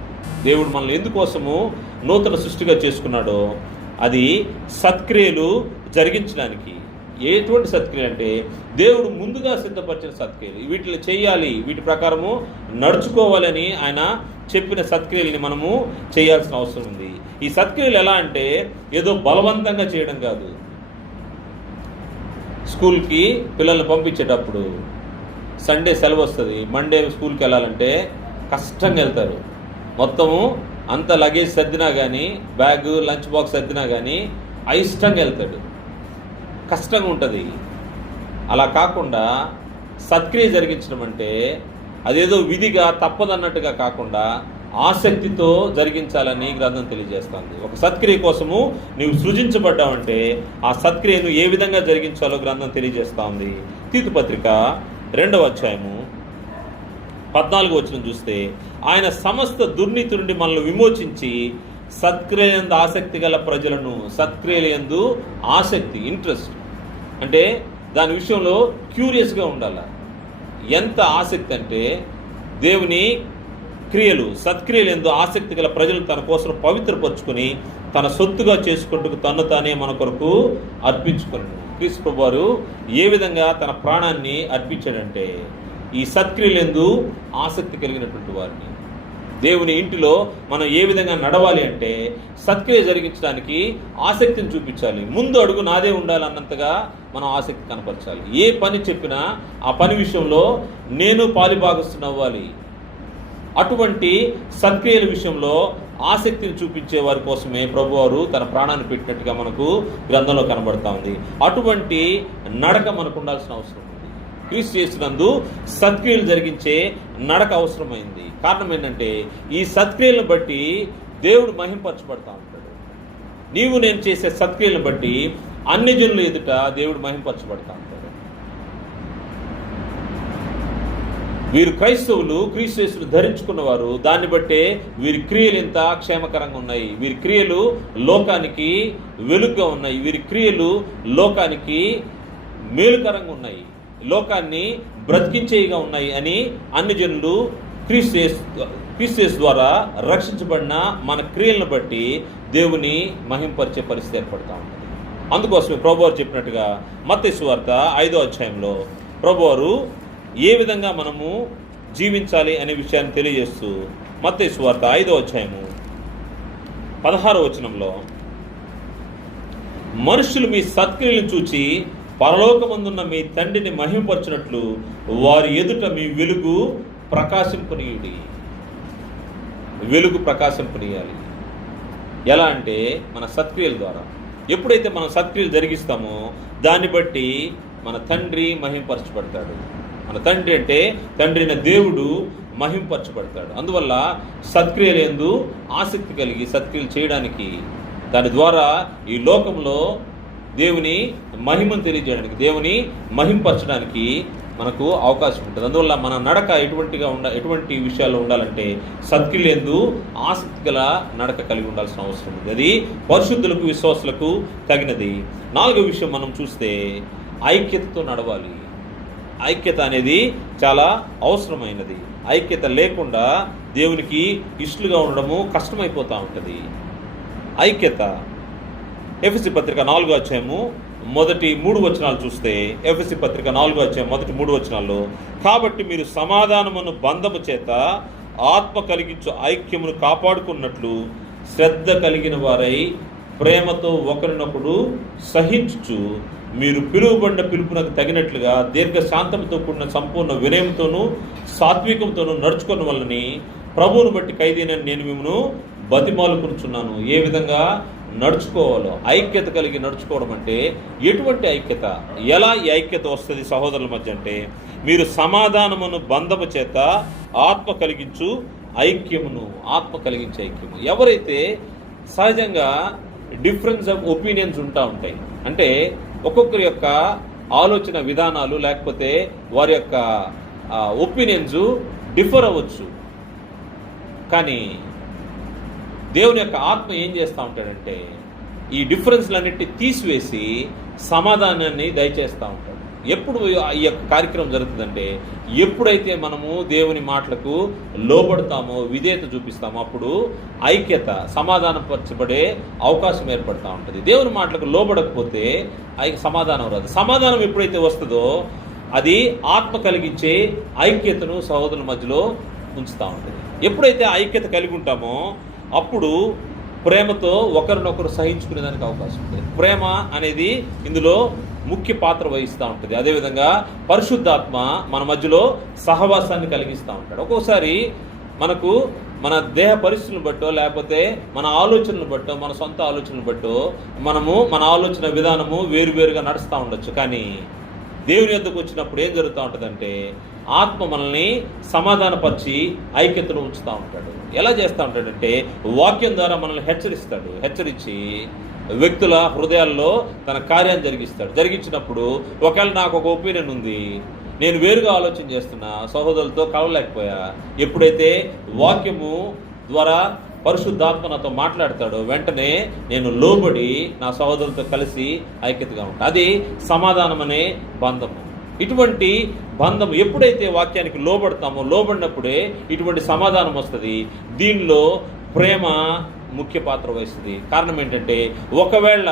దేవుడు మనల్ని ఎందుకోసము నూతన సృష్టిగా చేసుకున్నాడో అది సత్క్రియలు జరిగించడానికి. ఎటువంటి సత్క్రియలు అంటే దేవుడు ముందుగా సిద్ధపరిచిన సత్క్రియలు. వీటిలో చేయాలి, వీటి ప్రకారము నడుచుకోవాలని ఆయన చెప్పిన సత్క్రియలని మనము చేయాల్సిన అవసరం ఉంది. ఈ సత్క్రియలు ఎలా అంటే ఏదో బలవంతంగా చేయడం కాదు. స్కూల్కి పిల్లల్ని పంపించేటప్పుడు సండే సెలవు వస్తుంది, మండే స్కూల్కి వెళ్ళాలంటే కష్టంగా వెళ్తారు. మొత్తము అంత లగేజ్ సర్దినా కానీ, బ్యాగ్ లంచ్ బాక్స్ సర్దినా కానీ అయిష్టంగా వెళ్తాడు, కష్టంగా ఉంటుంది. అలా కాకుండా సత్క్రియ జరిగించడం అంటే అదేదో విధిగా తప్పదన్నట్టుగా కాకుండా ఆసక్తితో జరిగించాలని గ్రంథం తెలియజేస్తుంది. ఒక సత్క్రియ కోసము నీవు సృజించబడ్డావంటే ఆ సత్క్రియను ఏ విధంగా జరిగించాలో గ్రంథం తెలియజేస్తూ ఉంది. తీతు పత్రిక 2వ అధ్యాయము 14వ వచనం చూస్తే, ఆయన సమస్త దుర్నీతి నుండి మనల్ని విమోచించి సత్క్రియలందు ఆసక్తి గల ప్రజలను, సత్క్రియలందు ఆసక్తి, ఇంట్రెస్ట్ అంటే దాని విషయంలో క్యూరియస్గా ఉండాలి. ఎంత ఆసక్తి అంటే దేవుని క్రియలు, సత్క్రియలందు ఆసక్తి గల ప్రజలు తన కోసం పవిత్రపరుచుకొని తన సొత్తుగా చేసుకుంటూ తను తానే మన కొరకు అర్పించుకున్నాడు. క్రీస్తు ప్రభువు వారు ఏ విధంగా తన ప్రాణాన్ని అర్పించాడంటే ఈ సత్క్రియలందు ఆసక్తి కలిగినటువంటి వారిని. దేవుని ఇంటిలో మనం ఏ విధంగా నడవాలి అంటే సత్క్రియ జరిగించడానికి ఆసక్తిని చూపించాలి. ముందు అడుగు నాదే ఉండాలన్నంతగా మనం ఆసక్తి కనపరచాలి. ఏ పని చెప్పినా ఆ పని విషయంలో నేను పాలిభాగస్తున్నవ్వాలి. అటువంటి సత్క్రియల విషయంలో ఆసక్తిని చూపించే వారి కోసమే ప్రభువారు తన ప్రాణాన్ని పెట్టినట్టుగా మనకు గ్రంథంలో కనబడతా ఉంది. అటువంటి నడక మనకు ఉండాల్సిన అవసరం ఉంది. క్రీస్తు యేసునందు సత్క్రియలు జరిగించే నడక అవసరమైంది. కారణం ఏంటంటే ఈ సత్క్రియలను బట్టి దేవుడు మహింపరచబడతా ఉంటాడు. నీవు నేను చేసే సత్క్రియలను బట్టి అన్ని జనుల ఎదుట దేవుడు మహింపరచబడతా ఉంటాడు. వీరు క్రైస్తవులు, క్రీస్తు యేసును ధరించుకున్నవారు, దాన్ని బట్టే వీరి క్రియలు ఎంత క్షేమకరంగా ఉన్నాయి, వీరి క్రియలు లోకానికి వెలుగుగా ఉన్నాయి, వీరి క్రియలు లోకానికి మేలుకరంగా ఉన్నాయి, లోకాన్ని బ్రతికించేవిగా ఉన్నాయి అని అన్ని జనులు క్రీస్తు యేసు ద్వారా రక్షించబడిన మన క్రియలను బట్టి దేవుని మహింపరిచే పరిస్థితి ఏర్పడతా ఉంది. అందుకోసమే ప్రభువారు చెప్పినట్టుగా మత్తయి సువార్త 5వ అధ్యాయంలో ప్రభువారు ఏ విధంగా మనము జీవించాలి అనే విషయాన్ని తెలియజేస్తూ మత్తయి సువార్త 5వ అధ్యాయము 16వ వచనంలో, మనుషులు మీ సత్క్రియలను చూచి పరలోకమందున్న మీ తండ్రిని మహిమపరచినట్లు వారి ఎదుట మీ వెలుగు ప్రకాశింపనీయుడి. వెలుగు ప్రకాశింపనీయాలి. ఎలా అంటే మన సత్క్రియల ద్వారా. ఎప్పుడైతే మనం సత్క్రియలు జరిగిస్తామో దాన్ని బట్టి మన తండ్రి మహింపరచబడతాడు. మన తండ్రి అంటే తండ్రి అయిన దేవుడు మహింపరచబడతాడు. అందువల్ల సత్క్రియలు యందు ఆసక్తి కలిగి సత్క్రియలు చేయడానికి, దాని ద్వారా ఈ లోకంలో దేవుని మహిమను తెలియజేయడానికి, దేవుని మహింపరచడానికి మనకు అవకాశం ఉంటుంది. అందువల్ల మన నడక ఎటువంటి విషయాల్లో ఉండాలంటే సత్క్రియలు యందు ఆసక్తి గల నడక కలిగి ఉండాల్సిన అవసరం ఉంది. అది పరిశుద్ధులకు విశ్వాసులకు తగినది. 4వ విషయం మనం చూస్తే ఐక్యతతో నడవాలి. ఐక్యత అనేది చాలా అవసరమైనది. ఐక్యత లేకుండా దేవునికి ఇష్టలుగా ఉండడము కష్టమైపోతూ ఉంటుంది. ఐక్యత. ఎఫెసీ పత్రిక 4వ అధ్యాయము మొదటి 3 వచనాలు చూస్తే, ఎఫెసీ పత్రిక 4వ అధ్యాయం మొదటి 3 వచనాల్లో, కాబట్టి మీరు సమాధానమును బంధము చేత ఆత్మ కలిగించు ఐక్యమును కాపాడుకున్నట్లు శ్రద్ధ కలిగిన వారై ప్రేమతో ఒకరినొకడు సహించుచు మీరు పిలువబడిన పిలుపునకు తగినట్లుగా దీర్ఘశాంతంతో కూడిన సంపూర్ణ వినయంతోనూ సాత్వికంతోనూ నడుచుకున్న వల్లని ప్రభువును బట్టి ఖైదీన నేను మిమ్మను బతిమాలుకుంటున్నాను. ఏ విధంగా నడుచుకోవాలో, ఐక్యత కలిగి నడుచుకోవడం అంటే ఎటువంటి ఐక్యత, ఎలా ఈ ఐక్యత వస్తుంది సహోదరుల మధ్య అంటే, మీరు సమాధానమును బంధము చేత ఆత్మ కలిగించు ఐక్యమును, ఆత్మ కలిగించే ఐక్యము. ఎవరైతే సహజంగా డిఫరెన్స్ ఆఫ్ ఒపీనియన్స్ ఉంటాయి, అంటే ఒక్కొక్కరి యొక్క ఆలోచన విధానాలు లేకపోతే వారి యొక్క ఒపీనియన్స్ డిఫర్ అవ్వచ్చు, కానీ దేవుని యొక్క ఆత్మ ఏం చేస్తూ ఉంటాడంటే ఈ డిఫరెన్స్లన్నిటిని తీసివేసి సమాధానాన్ని దయచేస్తూ ఉంటాడు. ఎప్పుడు ఈ యొక్క కార్యక్రమం జరుగుతుందంటే, ఎప్పుడైతే మనము దేవుని మాటలకు లోబడతామో, విధేయత చూపిస్తామో, అప్పుడు ఐక్యత, సమాధానపరచబడే అవకాశం ఏర్పడుతూ ఉంటుంది. దేవుని మాటలకు లోబడకపోతే సమాధానం రాదు. సమాధానం ఎప్పుడైతే వస్తుందో అది ఆత్మ కలిగించే ఐక్యతను సహోదరుల మధ్యలో ఉంచుతూ ఉంటుంది. ఎప్పుడైతే ఐక్యత కలిగి ఉంటామో అప్పుడు ప్రేమతో ఒకరినొకరు సహించుకునే దానికి అవకాశం ఉంటుంది. ప్రేమ అనేది ఇందులో ముఖ్య పాత్ర వహిస్తూ ఉంటుంది. అదేవిధంగా పరిశుద్ధాత్మ మన మధ్యలో సహవాసాన్ని కలిగిస్తూ ఉంటాడు. ఒక్కోసారి మనకు మన దేహ పరిస్థితులను బట్టో లేకపోతే మన ఆలోచనలు బట్టో, మన సొంత ఆలోచనలు బట్టో మన ఆలోచన విధానము వేరువేరుగా నడుస్తూ ఉండొచ్చు. కానీ దేవుని యొద్దకు వచ్చినప్పుడు ఏం జరుగుతూ ఉంటుందంటే ఆత్మ మనల్ని సమాధానపరిచి ఐక్యతను ఉంచుతూ ఉంటాడు. ఎలా చేస్తూ ఉంటాడంటే వాక్యం ద్వారా మనల్ని హెచ్చరించి వ్యక్తుల హృదయాల్లో తన కార్యాన్ని జరిగించినప్పుడు ఒకవేళ నాకు ఒక ఒపీనియన్ ఉంది, నేను వేరుగా ఆలోచన చేస్తున్నా, సహోదరులతో కలవలేకపోయా, ఎప్పుడైతే వాక్యము ద్వారా పరిశుద్ధాత్మ నాతో మాట్లాడతాడో వెంటనే నేను లోబడి నా సహోదరులతో కలిసి ఐక్యతగా ఉంటాను. అది సమాధానం అనే బంధము. ఇటువంటి బంధం ఎప్పుడైతే వాక్యానికి లోబడినప్పుడే ఇటువంటి సమాధానం వస్తుంది. దీనిలో ప్రేమ ముఖ్య పాత్ర వహిస్తుంది. కారణం ఏంటంటే ఒకవేళ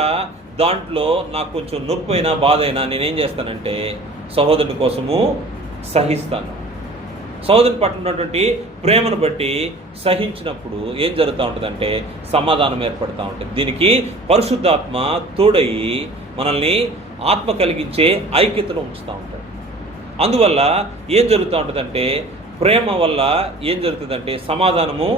దాంట్లో నాకు కొంచెం నొప్పి అయినా బాధ అయినా నేనేం చేస్తానంటే సహోదరుని కోసము సహిస్తాను. సహోదరుని పట్ల ఉన్నటువంటి ప్రేమను బట్టి సహించినప్పుడు ఏం జరుగుతూ ఉంటుందంటే సమాధానం ఏర్పడుతూ ఉంటుంది. దీనికి పరిశుద్ధాత్మ తోడయి మనల్ని ఆత్మ కలిగించే ఐక్యతను ఉంచుతూ ఉంటాడు. అందువల్ల ఏం జరుగుతూ ఉంటుందంటే ప్రేమ వల్ల ఏం జరుగుతుందంటే సమాధానము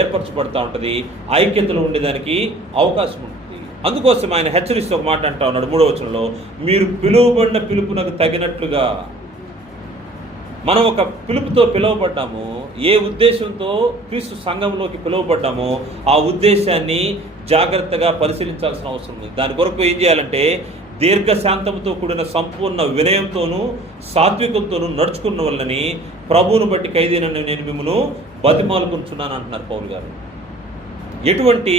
ఏర్పరచబడుతూ ఉంటుంది, ఐక్యతలో ఉండేదానికి అవకాశం ఉంటుంది. అందుకోసం ఆయన హెచ్చరిస్తూ ఒక మాట అంటా ఉన్నాడు 3వ వచనంలో, మీరు పిలువబడిన పిలుపునకు తగినట్లుగా. మనం ఒక పిలుపుతో పిలువబడ్డాము, ఏ ఉద్దేశంతో క్రీస్తు సంఘంలోకి పిలువబడ్డామో ఆ ఉద్దేశాన్ని జాగ్రత్తగా పరిశీలించాల్సిన అవసరం ఉంది. దాని కొరకు ఏం చేయాలంటే దీర్ఘశాంతంతో కూడిన సంపూర్ణ వినయంతోనూ సాత్వికంతోనూ నడుచుకున్న వల్లని ప్రభువును బట్టి ఖైదీనని నేను మిమ్మల్ని బతిమాలుకుంటున్నాను అంటున్నారు పౌలు గారు. ఎటువంటి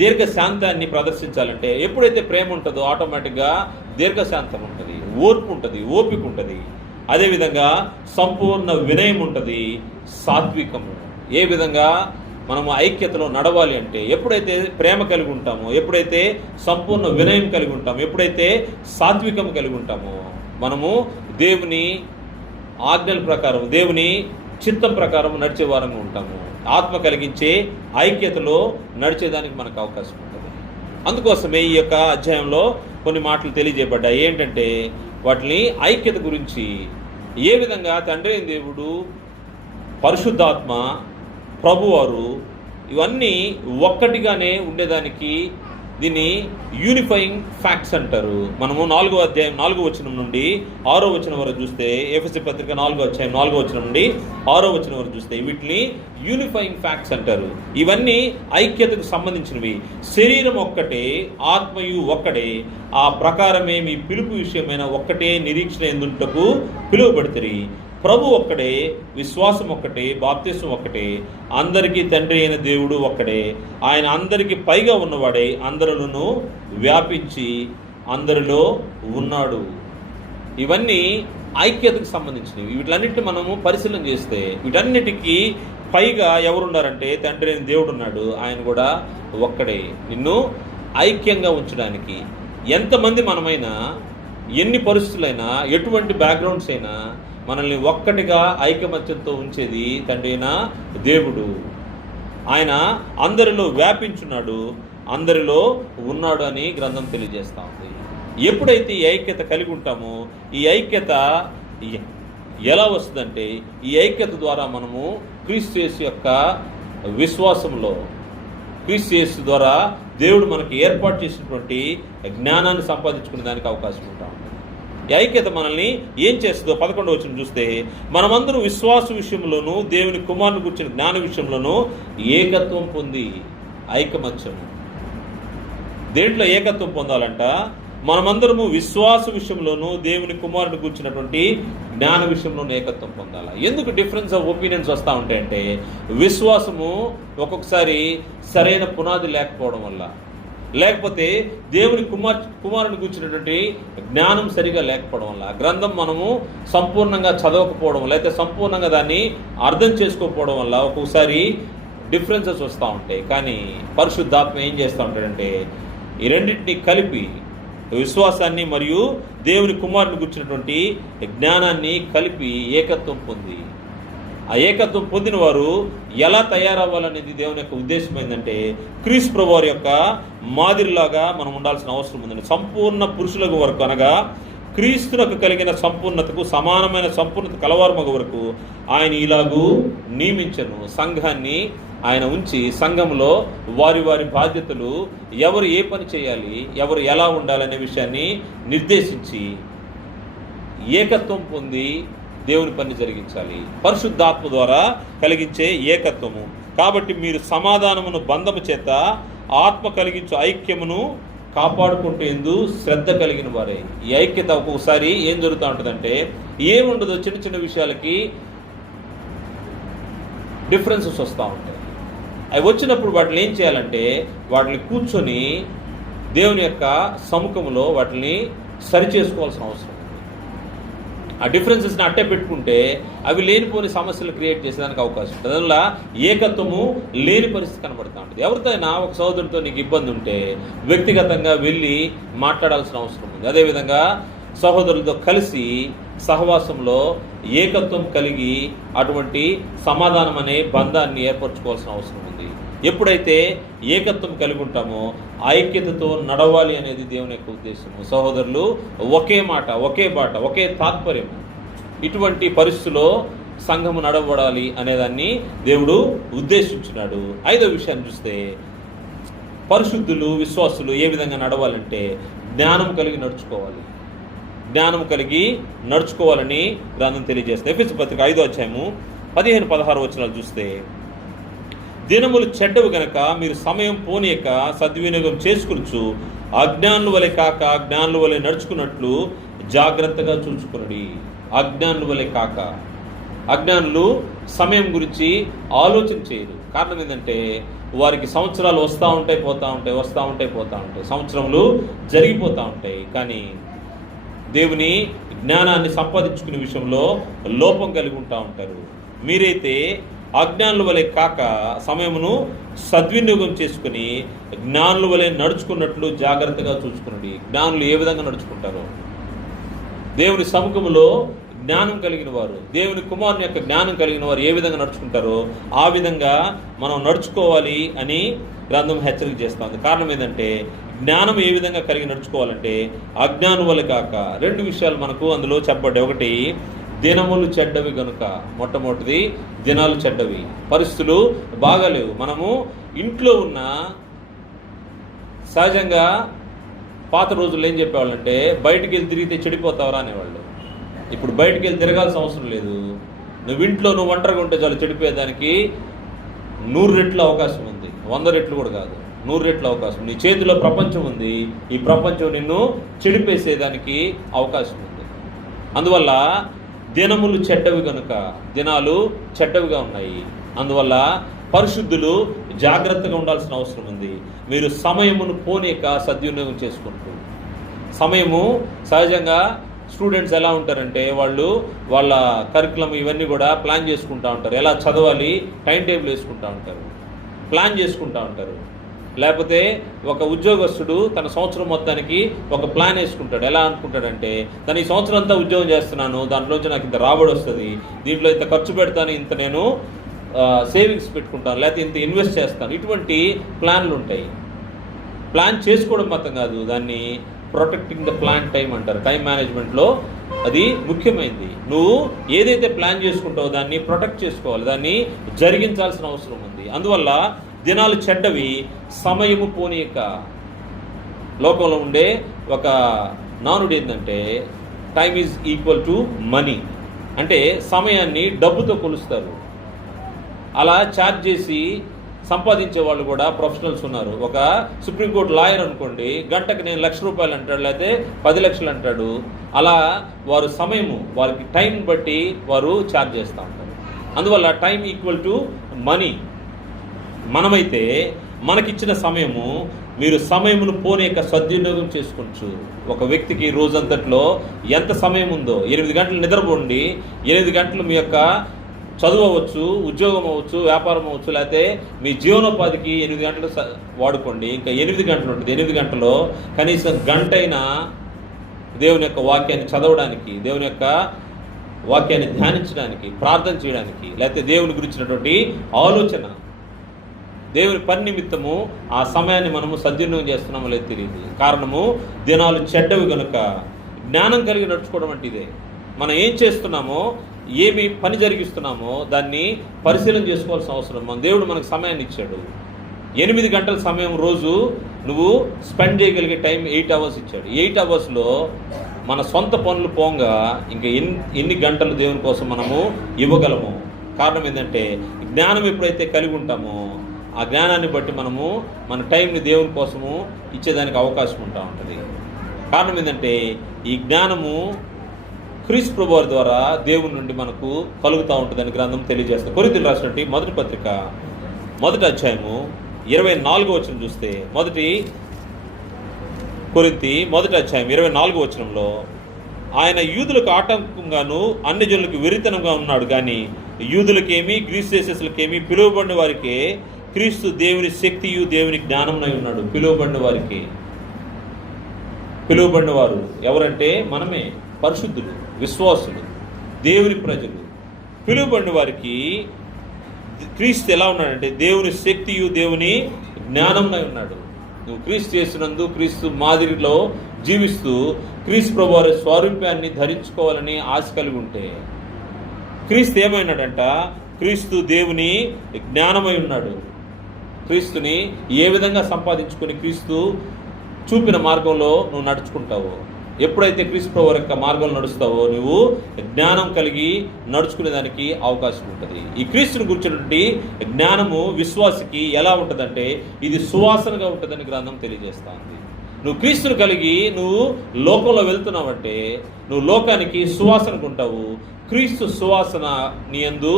దీర్ఘశాంతాన్ని ప్రదర్శించాలంటే ఎప్పుడైతే ప్రేమ ఉంటుందో ఆటోమేటిక్గా దీర్ఘశాంతం ఉంటుంది, ఓర్పు ఉంటుంది, ఓపిక ఉంటుంది. అదేవిధంగా సంపూర్ణ వినయం ఉంటుంది, సాత్వికము. ఏ విధంగా మనము ఐక్యతలో నడవాలి అంటే ఎప్పుడైతే ప్రేమ కలిగి ఉంటామో, ఎప్పుడైతే సంపూర్ణ వినయం కలిగి ఉంటామో, ఎప్పుడైతే సాత్వికం కలిగి ఉంటామో మనము దేవుని ఆజ్ఞల ప్రకారం, దేవుని చిత్తం ప్రకారం నడిచే వారంగా ఉంటాము. ఆత్మ కలిగించే ఐక్యతలో నడిచేదానికి మనకు అవకాశం ఉంటుంది. అందుకోసమే ఈ యొక్క అధ్యాయంలో కొన్ని మాటలు తెలియజేయబడ్డాయి. ఏంటంటే వాటిని ఐక్యత గురించి, ఏ విధంగా తండ్రి అయిన దేవుడు, పరిశుద్ధాత్మ, ప్రభువారు ఇవన్నీ ఒక్కటిగానే ఉండేదానికి దీన్ని యూనిఫైయింగ్ ఫ్యాక్ట్స్ అంటారు. మనము 4వ అధ్యాయం 4వ వచనం నుండి 6వ వచనం వరకు చూస్తే, ఎఫెసీ పత్రిక 4వ అధ్యాయం 4వ వచనం నుండి 6వ వచనం వరకు చూస్తే వీటిని యూనిఫైయింగ్ ఫ్యాక్ట్స్ అంటారు. ఇవన్నీ ఐక్యతకు సంబంధించినవి. శరీరం ఒక్కటే, ఆత్మయు ఒక్కడే, ఆ ప్రకారమే మీ పిలుపు విషయమైన ఒక్కటే నిరీక్షణ ఎందుటకు పిలువబడుతుంది. ప్రభు ఒక్కడే, విశ్వాసం ఒక్కటే, బాప్తిసం ఒక్కటే, అందరికీ తండ్రి అయిన దేవుడు ఒక్కడే, ఆయన అందరికీ పైగా ఉన్నవాడే అందరిలోనూ వ్యాపించి అందరిలో ఉన్నాడు. ఇవన్నీ ఐక్యతకు సంబంధించినవి. వీటన్నిటిని మనము పరిశీలన చేస్తే వీటన్నిటికీ పైగా ఎవరున్నారంటే తండ్రి అయిన దేవుడు ఉన్నాడు. ఆయన కూడా ఒక్కడే. నిన్ను ఐక్యంగా ఉంచడానికి ఎంతమంది మనమైనా, ఎన్ని పరిస్థితులైనా, ఎటువంటి బ్యాక్గ్రౌండ్స్ అయినా మనల్ని ఒక్కటిగా ఐకమత్యంతో ఉంచేది తండ్రి అయిన దేవుడు. ఆయన అందరిలో వ్యాపించున్నాడు, అందరిలో ఉన్నాడు అని గ్రంథం తెలియజేస్తూ ఉంది. ఎప్పుడైతే ఈ ఐక్యత కలిగి ఉంటామో, ఈ ఐక్యత ఎలా వస్తుందంటే, ఈ ఐక్యత ద్వారా మనము క్రీస్తు యేసు యొక్క విశ్వాసంలో, క్రీస్తు యేసు ద్వారా దేవుడు మనకి ఏర్పాటు చేసినటువంటి జ్ఞానాన్ని సంపాదించుకునే దానికి అవకాశం ఉంటాం. ఈ ఐక్యత మనల్ని ఏం చేస్తుందో 11వ వచనం చూస్తే, మనమందరూ విశ్వాస విషయంలోనూ దేవుని కుమారుని గురించిన జ్ఞాన విషయంలోనూ ఏకత్వం పొంది, ఐకమత్యము. దేంట్లో ఏకత్వం పొందాలంట? మనమందరము విశ్వాస విషయంలోనూ దేవుని కుమారుని గురించినటువంటి జ్ఞాన విషయంలోనూ ఏకత్వం పొందాలి. ఎందుకు డిఫరెన్స్ ఆఫ్ ఒపీనియన్స్ వస్తూ ఉంటాయంటే, విశ్వాసము ఒక్కొక్కసారి సరైన పునాది లేకపోవడం వల్ల, లేకపోతే దేవుని కుమారుని గురించినటువంటి జ్ఞానం సరిగా లేకపోవడం వల్ల, గ్రంథం మనము సంపూర్ణంగా చదవకపోవడం, లేకపోతే సంపూర్ణంగా దాన్ని అర్థం చేసుకోకపోవడం వల్ల ఒక్కొక్కసారి డిఫరెన్సెస్ వస్తూ ఉంటాయి. కానీ పరిశుద్ధాత్మ ఏం చేస్తూ ఉంటాడంటే, ఈ రెండింటినీ కలిపి, విశ్వాసాన్ని మరియు దేవుని కుమారుని గురించినటువంటి జ్ఞానాన్ని కలిపి ఏకత్వం పొంది, ఆ ఏకత్వం పొందిన వారు ఎలా తయారవ్వాలనేది దేవుని యొక్క ఉద్దేశం ఏంటంటే, క్రీస్తు ప్రభువారి యొక్క మాదిరిలాగా మనం ఉండాల్సిన అవసరం ఉందండి. సంపూర్ణ పురుషులకు వరకు, అనగా క్రీస్తునకు కలిగిన సంపూర్ణతకు సమానమైన సంపూర్ణత కలవారమగ వరకు ఆయన ఇలాగూ నియమించను. సంఘాన్ని ఆయన ఉంచి, సంఘంలో వారి వారి బాధ్యతలు, ఎవరు ఏ పని చేయాలి, ఎవరు ఎలా ఉండాలనే విషయాన్ని నిర్దేశించి ఏకత్వం పొంది దేవుని పని జరిగించాలి. పరిశుద్ధాత్మ ద్వారా కలిగించే ఏకత్వము. కాబట్టి మీరు సమాధానమును బంధము చేత ఆత్మ కలిగించు ఐక్యమును కాపాడుకుంటేందు శ్రద్ధ కలిగిన వారే. ఈ ఐక్యత ఒక్కొక్కసారి ఏం జరుగుతూ ఉంటుందంటే, ఏముండదు, చిన్న చిన్న విషయాలకి డిఫరెన్సెస్ వస్తూ ఉంటాయి. అవి వచ్చినప్పుడు వాటిని ఏం చేయాలంటే, వాటిని కూర్చొని దేవుని యొక్క సముఖంలో వాటిని సరిచేసుకోవాల్సిన అవసరం. ఆ డిఫరెన్సెస్ని అట్టే పెట్టుకుంటే అవి లేనిపోని సమస్యలు క్రియేట్ చేసేదానికి అవకాశం ఉంటుంది. అందువల్ల ఏకత్వము లేని పరిస్థితి కనబడుతూ ఉంటుంది. ఎవరితోనైనా ఒక సోదరుడితో నీకు ఇబ్బంది ఉంటే వ్యక్తిగతంగా వెళ్ళి మాట్లాడాల్సిన అవసరం ఉంది. అదేవిధంగా సహోదరులతో కలిసి సహవాసంలో ఏకత్వం కలిగి అటువంటి సమాధానం అనే బంధాన్ని ఏర్పరచుకోవాల్సిన అవసరం ఉంది. ఎప్పుడైతే ఏకత్వం కలిగి ఉంటామో ఐక్యతతో నడవాలి అనేది దేవుని యొక్క ఉద్దేశము. సహోదరులు ఒకే మాట, ఒకే బాట, ఒకే తాత్పర్యం. ఇటువంటి పరిస్థితుల్లో సంఘము నడవడాలి అనేదాన్ని దేవుడు ఉద్దేశించినాడు. 5వ విషయాన్ని చూస్తే, పరిశుద్ధులు, విశ్వాసులు ఏ విధంగా నడవాలంటే జ్ఞానం కలిగి నడుచుకోవాలి. జ్ఞానం కలిగి నడుచుకోవాలని గ్రంథం తెలియజేస్తుంది. ఎఫెసీ పత్రిక 5వ అధ్యాయము 15-16 వచనాలు చూస్తే, దినములు చెడ్డవు గనక మీరు సమయం పోనీయక సద్వినియోగం చేసుకునుచు అజ్ఞానుల వలె కాక జ్ఞానుల వలె నడుచుకున్నట్లు జాగ్రత్తగా చూసుకునండి. అజ్ఞానుల వలె కాక, అజ్ఞానులు సమయం గురించి ఆలోచన చేయరు. కారణం ఏంటంటే వారికి సంవత్సరాలు వస్తూ ఉంటాయి, పోతూ ఉంటాయి, వస్తూ ఉంటాయి, పోతూ ఉంటాయి, సంవత్సరములు జరిగిపోతూ ఉంటాయి. కానీ దేవుని జ్ఞానాన్ని సంపాదించుకునే విషయంలో లోపం కలిగి ఉంటా ఉంటారు. మీరైతే అజ్ఞానుల వలె కాక సమయమును సద్వినియోగం చేసుకుని జ్ఞానుల వలె నడుచుకున్నట్లు జాగ్రత్తగా చూసుకునండి. జ్ఞానులు ఏ విధంగా నడుచుకుంటారో, దేవుని సముఖములో జ్ఞానం కలిగిన వారు, దేవుని కుమారుని యొక్క జ్ఞానం కలిగిన వారు ఏ విధంగా నడుచుకుంటారో ఆ విధంగా మనం నడుచుకోవాలి అని గ్రంథం హెచ్చరిక చేస్తుంది. కారణం ఏంటంటే జ్ఞానం ఏ విధంగా కలిగి నడుచుకోవాలంటే అజ్ఞానం వల్ల కాక. రెండు విషయాలు మనకు అందులో చెప్పబడ్డాయి. ఒకటి, దినములు చెడ్డవి గనుక. మొట్టమొదటిది దినాలు చెడ్డవి, పరిస్థితులు బాగాలేవు. మనము ఇంట్లో ఉన్న సహజంగా పాత రోజుల్లో ఏం చెప్పేవాళ్ళంటే బయటికి వెళ్ళి తిరిగితే చెడిపోతావరా అనేవాళ్ళు. ఇప్పుడు బయటికి వెళ్ళి తిరగాల్సిన అవసరం లేదు. నువ్వు ఒంటరిగా ఉంటే చాలు చెడిపోయేదానికి 100 రెట్లు అవకాశం ఉంది. 100 రెట్లు కూడా కాదు, 100 రెట్లు అవకాశం. నీ చేతిలో ప్రపంచం ఉంది. ఈ ప్రపంచం నిన్ను చెడిపేసేదానికి అవకాశం ఉంది. అందువల్ల దినములు చెడ్డవి కనుక, దినాలు చెడ్డవిగా ఉన్నాయి. అందువల్ల పరిశుద్ధులు జాగ్రత్తగా ఉండాల్సిన అవసరం ఉంది. మీరు సమయమును పోనీక సద్వినియోగం చేసుకుంటూ. సమయము సహజంగా స్టూడెంట్స్ ఎలా ఉంటారంటే వాళ్ళు వాళ్ళ కరికులం ఇవన్నీ కూడా ప్లాన్ చేసుకుంటూ ఉంటారు. ఎలా చదవాలి టైం టేబుల్ వేసుకుంటూ ఉంటారు, ప్లాన్ చేసుకుంటూ ఉంటారు. లేకపోతే ఒక ఉద్యోగస్తుడు తన సంవత్సరం మొత్తానికి ఒక ప్లాన్ వేసుకుంటాడు. ఎలా అనుకుంటాడంటే తను ఈ సంవత్సరం అంతా ఉద్యోగం చేస్తున్నాను, దాంట్లోంచి నాకు ఇంత రాబడి వస్తుంది, దీంట్లో ఇంత ఖర్చు పెడతాను, ఇంత నేను సేవింగ్స్ పెట్టుకుంటాను, లేకపోతే ఇంత ఇన్వెస్ట్ చేస్తాను. ఇటువంటి ప్లాన్లు ఉంటాయి. ప్లాన్ చేసుకోవడం మాత్రం కాదు, దాన్ని ప్రొటెక్టింగ్ ద ప్లాన్ టైం అంటారు. టైం మేనేజ్మెంట్లో అది ముఖ్యమైనది. నువ్వు ఏదైతే ప్లాన్ చేసుకుంటావో దాన్ని ప్రొటెక్ట్ చేసుకోవాలి, దాన్ని జరిగించాల్సిన అవసరం ఉంది. అందువల్ల దినాలు చెడ్డవి, సమయము పోనీయక. లోకంలో ఉండే ఒక నానుడు ఏంటంటే time is equal to money. అంటే సమయాన్ని డబ్బుతో కొలుస్తారు. అలా ఛార్జ్ చేసి సంపాదించే వాళ్ళు కూడా ప్రొఫెషనల్స్ ఉన్నారు. ఒక సుప్రీంకోర్టు లాయర్ అనుకోండి, గంటకు నేను ₹1,00,000 అంటాడు, లేకపోతే 10 లక్షలు అంటాడు. అలా వారు సమయము, వారికి టైం బట్టి వారు ఛార్జ్ చేస్తూ ఉంటారు. అందువల్ల టైం ఈక్వల్ టు మనీ. మనమైతే మనకిచ్చిన సమయము, మీరు సమయమును పోనీక సద్వినియోగం చేసుకోవచ్చు. ఒక వ్యక్తికి రోజంతట్లో ఎంత సమయం ఉందో, 8 గంటలు నిద్రపోండి, 8 గంటలు మీ యొక్క చదువు అవ్వచ్చు, ఉద్యోగం అవ్వచ్చు, వ్యాపారం అవ్వచ్చు, లేకపోతే మీ జీవనోపాధికి 8 గంటలు వాడుకోండి. ఇంకా 8 గంటలు ఉంటుంది. 8 గంటలో కనీసం గంటైనా దేవుని యొక్క వాక్యాన్ని చదవడానికి, దేవుని యొక్క వాక్యాన్ని ధ్యానించడానికి, ప్రార్థన చేయడానికి, లేకపోతే దేవుని గురించినటువంటి ఆలోచన, దేవుని పని నిమిత్తము ఆ సమయాన్ని మనము సద్వినియోగం చేస్తున్నామో లేదు తెలియదు. కారణము దినాలు చెడ్డవి కనుక. జ్ఞానం కలిగి నడుచుకోవడం అంటే ఇదే. మనం ఏం చేస్తున్నామో, ఏమి పని జరిగిస్తున్నామో దాన్ని పరిశీలన చేసుకోవాల్సిన అవసరం. మన దేవుడు మనకు సమయాన్ని ఇచ్చాడు. 8 గంటల సమయం రోజు నువ్వు స్పెండ్ చేయగలిగే టైం 8 అవర్స్ ఇచ్చాడు. 8 అవర్స్లో మన సొంత పనులు పోగా ఇంకా ఎన్ని గంటలు దేవుని కోసం మనము ఇవ్వగలము. కారణం ఏంటంటే జ్ఞానం ఎప్పుడైతే కలిగి ఉంటామో ఆ జ్ఞానాన్ని బట్టి మనము మన టైంని దేవుని కోసము ఇచ్చేదానికి అవకాశం ఉంటుంది. కారణం ఏంటంటే ఈ జ్ఞానము క్రీస్తు ప్రభువారి ద్వారా దేవుని నుండి మనకు కలుగుతూ ఉంటుందని గ్రంథం తెలియజేస్తుంది. కొరింథీయులకు రాసినటువంటి మొదటి పత్రిక 1వ అధ్యాయము 24వ వచనం చూస్తే, 1 కొరింథీ 1వ అధ్యాయం 24వ వచనంలో, ఆయన యూదులకు ఆటంకంగాను అన్ని జనులకు వెరితనంగా ఉన్నాడు, కానీ యూదులకేమి గ్రీసు దేశస్తులకేమి పిలువబడిన వారికే క్రీస్తు దేవుని శక్తియు దేవుని జ్ఞానమునై ఉన్నాడు. పిలువబడిన వారికి. పిలువబడిన వారు ఎవరంటే మనమే, పరిశుద్ధులు, విశ్వాసులు, దేవుని ప్రజలు. పిలువబడిన వారికి క్రీస్తు ఎలా ఉన్నాడంటే దేవుని శక్తియు దేవుని జ్ఞానమునై ఉన్నాడు. నువ్వు క్రీస్తు చేసినందు క్రీస్తు మాదిరిలో జీవిస్తూ క్రీస్తు ప్రభువారి స్వారూప్యాన్ని ధరించుకోవాలని ఆశ కలిగి ఉంటే, క్రీస్తు ఏమైనాడంట? క్రీస్తు దేవుని జ్ఞానమై ఉన్నాడు. క్రీస్తుని ఏ విధంగా సంపాదించుకొని క్రీస్తు చూపిన మార్గంలో నువ్వు నడుచుకుంటావో, ఎప్పుడైతే క్రీస్తు ప్రభువు యొక్క మార్గంలో నడుస్తావో నువ్వు జ్ఞానం కలిగి నడుచుకునేదానికి అవకాశం ఉంటుంది. ఈ క్రీస్తుని గురించినటువంటి జ్ఞానము విశ్వాసికి ఎలా ఉంటుందంటే ఇది సువాసనగా ఉంటుందని గ్రంథం తెలియజేస్తా ఉంది. నువ్వు క్రీస్తుని కలిగి నువ్వు లోకంలో వెళ్తున్నావంటే నువ్వు లోకానికి సువాసనకు ఉంటావు. క్రీస్తు సువాసన నీ యందు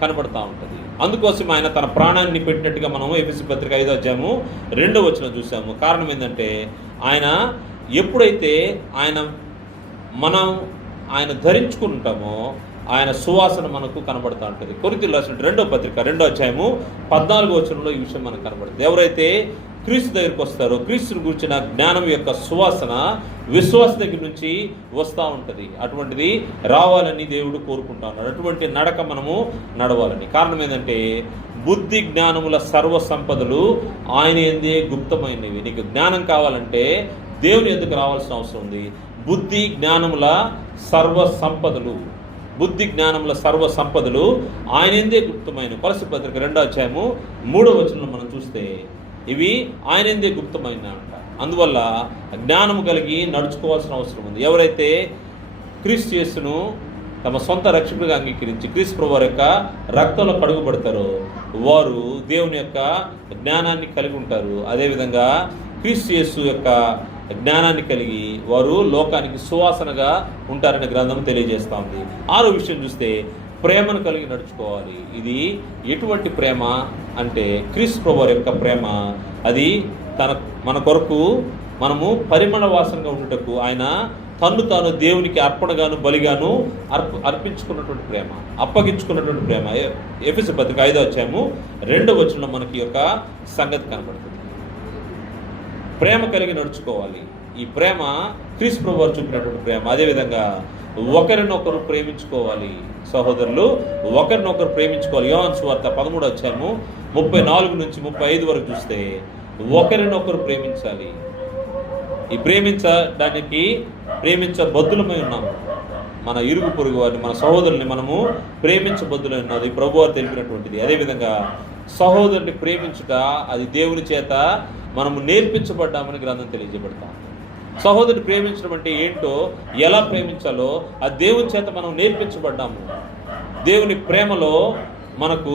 కనబడతా ఉంటుంది. అందుకోసం ఆయన తన ప్రాణాన్ని పెట్టినట్టుగా మనము ఎఫెసీ పత్రిక 5వ అధ్యాయము 2వ వచనం చూసాము. కారణం ఏంటంటే ఆయన ఎప్పుడైతే ఆయన ధరించుకుంటామో ఆయన సువాసన మనకు కనబడుతూ ఉంటుంది. కొరింథీయులకు రాసిన 2వ పత్రిక 2వ అధ్యాయము 14వ వచనంలో ఈ విషయం మనకు కనబడుతుంది. ఎవరైతే క్రీస్తు దగ్గరికి వస్తారో క్రీస్తుని గురించిన జ్ఞానం యొక్క సువాసన విశ్వాస దగ్గర నుంచి వస్తూ ఉంటుంది. అటువంటిది రావాలని దేవుడు కోరుకుంటా ఉన్నాడు. అటువంటి నడక మనము నడవాలని. కారణం ఏంటంటే బుద్ధి జ్ఞానముల సర్వ సంపదలు ఆయన యందే గుప్తమైనవి. నీకు జ్ఞానం కావాలంటే దేవుని ఎందుకు రావాల్సిన అవసరం ఉంది. బుద్ధి జ్ఞానముల సర్వ సంపదలు ఆయన యందే గుప్తమైన. కొలస్సీ పత్రిక 2వ అధ్యాయము 3వ వచనంలో మనం చూస్తే ఇవి ఆయన యందే గుప్తమైన అంట. అందువల్ల జ్ఞానము కలిగి నడుచుకోవాల్సిన అవసరం ఉంది. ఎవరైతే క్రీస్తు యేసును తమ సొంత రక్షకుడిగా అంగీకరించి క్రీస్తు ప్రభువారి యొక్క రక్తంలో కడుగుపడతారో వారు దేవుని యొక్క జ్ఞానాన్ని కలిగి ఉంటారు. అదేవిధంగా క్రీస్తు యేసు యొక్క జ్ఞానాన్ని కలిగి వారు లోకానికి సువాసనగా ఉంటారని గ్రంథం తెలియజేస్తూ ఉంది. 6వ విషయం చూస్తే ప్రేమను కలిగి నడుచుకోవాలి. ఇది ఎటువంటి ప్రేమ అంటే క్రీస్తు ప్రభువారి యొక్క ప్రేమ. అది మన కొరకు మనము పరిమళ వాసనగా ఉండుటకు ఆయన తన్ను తాను దేవునికి అర్పణగాను బలిగాను అర్పించుకున్నటువంటి ప్రేమ, అప్పగించుకున్నటువంటి ప్రేమ. ఎఫెసీ పత్రిక 5వ అధ్యాయము 2వ వచనంలో మనకి యొక్క సంగతి కనపడుతుంది. ప్రేమ కలిగి నడుచుకోవాలి. ఈ ప్రేమ క్రీస్తు ప్రభువారు చూపినటువంటి ప్రేమ. అదేవిధంగా ఒకరినొకరు ప్రేమించుకోవాలి. సహోదరులు, ఒకరినొకరు ప్రేమించుకోవాలి. యోహాను సువార్త 13వ అధ్యాయము 34 నుంచి 35 వరకు చూస్తే ఒకరినొకరు ప్రేమించాలి. ఈ ప్రేమించబద్దులమై ఉన్నాము. మన ఇరుగు పొరుగు వారిని, మన సహోదరుల్ని మనము ప్రేమించబద్దులై ఉన్నది ప్రభువారు తెలిపినటువంటిది. అదేవిధంగా సహోదరుని ప్రేమించుట అది దేవుని చేత మనము నేర్పించబడ్డామని గ్రంథం తెలియజేయబడతాం. సహోదరుని ప్రేమించడం అంటే ఏంటో, ఎలా ప్రేమించాలో ఆ దేవుని చేత మనం నేర్పించబడ్డాము. దేవుని ప్రేమలో మనకు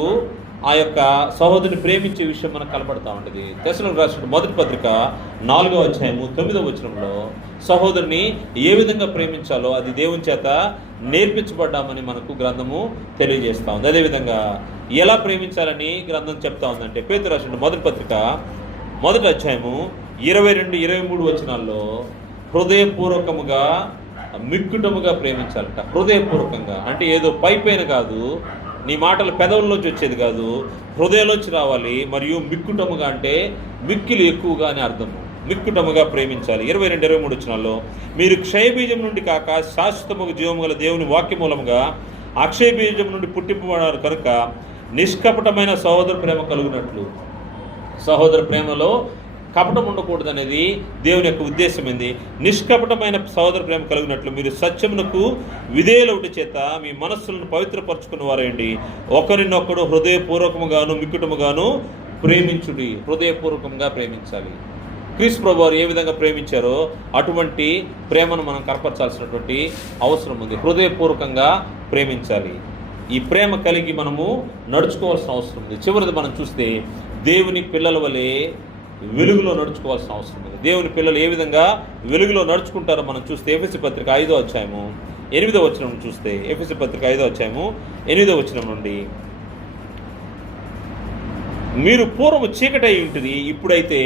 ఆ యొక్క సహోదరుని ప్రేమించే విషయం మనకు కనపడతా ఉంటుంది. తెస్సలోనికీయులకు రాసిన మొదటి పత్రిక 4వ అధ్యాయము 9వ వచనంలో సహోదరుని ఏ విధంగా ప్రేమించాలో అది దేవుని చేత నేర్పించబడ్డామని మనకు గ్రంథము తెలియజేస్తూ ఉంది. అదేవిధంగా ఎలా ప్రేమించాలని గ్రంథం చెప్తా ఉందంటే పేతురు రాసిన మొదటి పత్రిక 1వ అధ్యాయము 22-23 వచనాల్లో హృదయపూర్వకముగా మిక్కుటముగా ప్రేమించాలట. హృదయపూర్వకంగా అంటే ఏదో పైపైన కాదు, నీ మాటలు పెదవుల్లోంచి వచ్చేది కాదు, హృదయంలోంచి రావాలి. మరియు మిక్కుటముగా అంటే మిక్కిలు ఎక్కువగా అని అర్థము. మిక్కుటముగా ప్రేమించాలి. 22-23 వచనాల్లో మీరు క్షయబీజం నుండి కాక శాశ్వతముగా జీవము గల దేవుని వాక్య మూలముగా అక్షయ బీజం నుండి పుట్టింపబడారు కనుక నిష్కపటమైన సహోదర ప్రేమ కలుగునట్లు. సహోదర ప్రేమలో కపటం ఉండకూడదు అనేది దేవుని యొక్క ఉద్దేశం ఏంది. నిష్కపటమైన సహోదర ప్రేమ కలిగినట్లు మీరు సత్యమునకు విధేయులవుట చేత మీ మనస్సులను పవిత్రపరచుకున్న వారండి. ఒకరినొకడు హృదయపూర్వకముగాను మిక్కుటముగాను ప్రేమించుడి. హృదయపూర్వకంగా ప్రేమించాలి. క్రీస్తు ప్రభువారు ఏ విధంగా ప్రేమించారో అటువంటి ప్రేమను మనం కనపరచాల్సినటువంటి అవసరం ఉంది. హృదయపూర్వకంగా ప్రేమించాలి. ఈ ప్రేమ కలిగి మనము నడుచుకోవాల్సిన అవసరం ఉంది. చివరిది మనం చూస్తే దేవుని పిల్లల వలె వెలుగులో నడుచుకోవాల్సిన అవసరం ఉంది. దేవుని పిల్లలు ఏ విధంగా వెలుగులో నడుచుకుంటారో మనం చూస్తే ఎఫెసీ పత్రిక 5వ అధ్యాయము 8వ వచనం చూస్తే ఎఫెసీ పత్రిక 5వ అధ్యాయము 8వ వచనం నుండి మీరు పూర్వము చీకటి అయి ఉంటుంది, ఇప్పుడైతే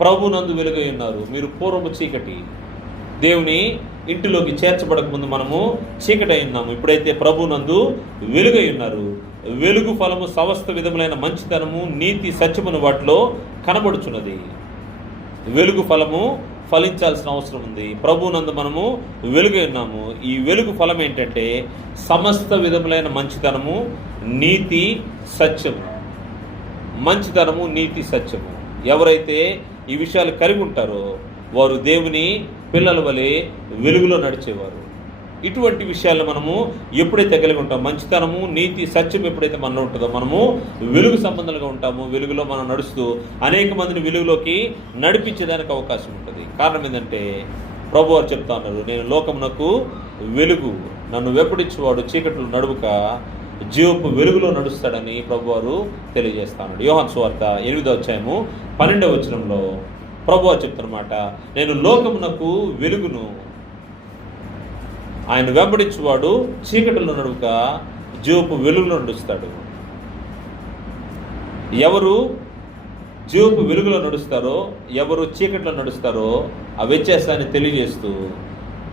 ప్రభునందు వెలుగై ఉన్నారు. మీరు పూర్వము చీకటి, దేవుని ఇంటిలోకి చేర్చబడక ముందు మనము చీకటి అయి ఉన్నాము. ఇప్పుడైతే ప్రభునందు వెలుగై ఉన్నారు. వెలుగు ఫలము సమస్త విధములైన మంచితనము నీతి సత్యమును వాటిలో కనబడుచున్నది. వెలుగు ఫలము ఫలించాల్సిన అవసరం ఉంది. ప్రభునందు మనము వెలుగై ఉన్నాము. ఈ వెలుగు ఫలం ఏంటంటే సమస్త విధములైన మంచితనము నీతి సత్యము. మంచితనము నీతి సత్యము. ఎవరైతే ఈ విషయాలు కలిగి ఉంటారో వారు దేవుని పిల్లల వలె వెలుగులో నడిచేవారు. ఇటువంటి విషయాలు మనము ఎప్పుడైతే కలిగి ఉంటామో, మంచితనము నీతి సత్యం ఎప్పుడైతే మనలో ఉంటుందో మనము వెలుగు సంబంధాలుగా ఉంటాము. వెలుగులో మనం నడుస్తూ అనేక మందిని వెలుగులోకి నడిపించేదానికి అవకాశం ఉంటుంది. కారణం ఏంటంటే ప్రభువారు చెప్తా ఉన్నారు, నేను లోకమునకు వెలుగు, నన్ను వెంబడించువాడు చీకట్లో నడువుక జీవపు వెలుగులో నడుస్తాడని ప్రభువారు తెలియజేస్తాడు. యోహాను సువార్త 8వ అధ్యాయము 12వ వచనంలో ప్రభువారు చెప్తున్నమాట, నేను లోకమునకు వెలుగును, ఆయన వెంబడించువాడు చీకటిలో నడువుక జీవపు వెలుగులో నడుస్తాడు. ఎవరు జీవపు వెలుగులో నడుస్తారో, ఎవరు చీకటిలో నడుస్తారో ఆ వ్యత్యాసాన్ని తెలియజేస్తూ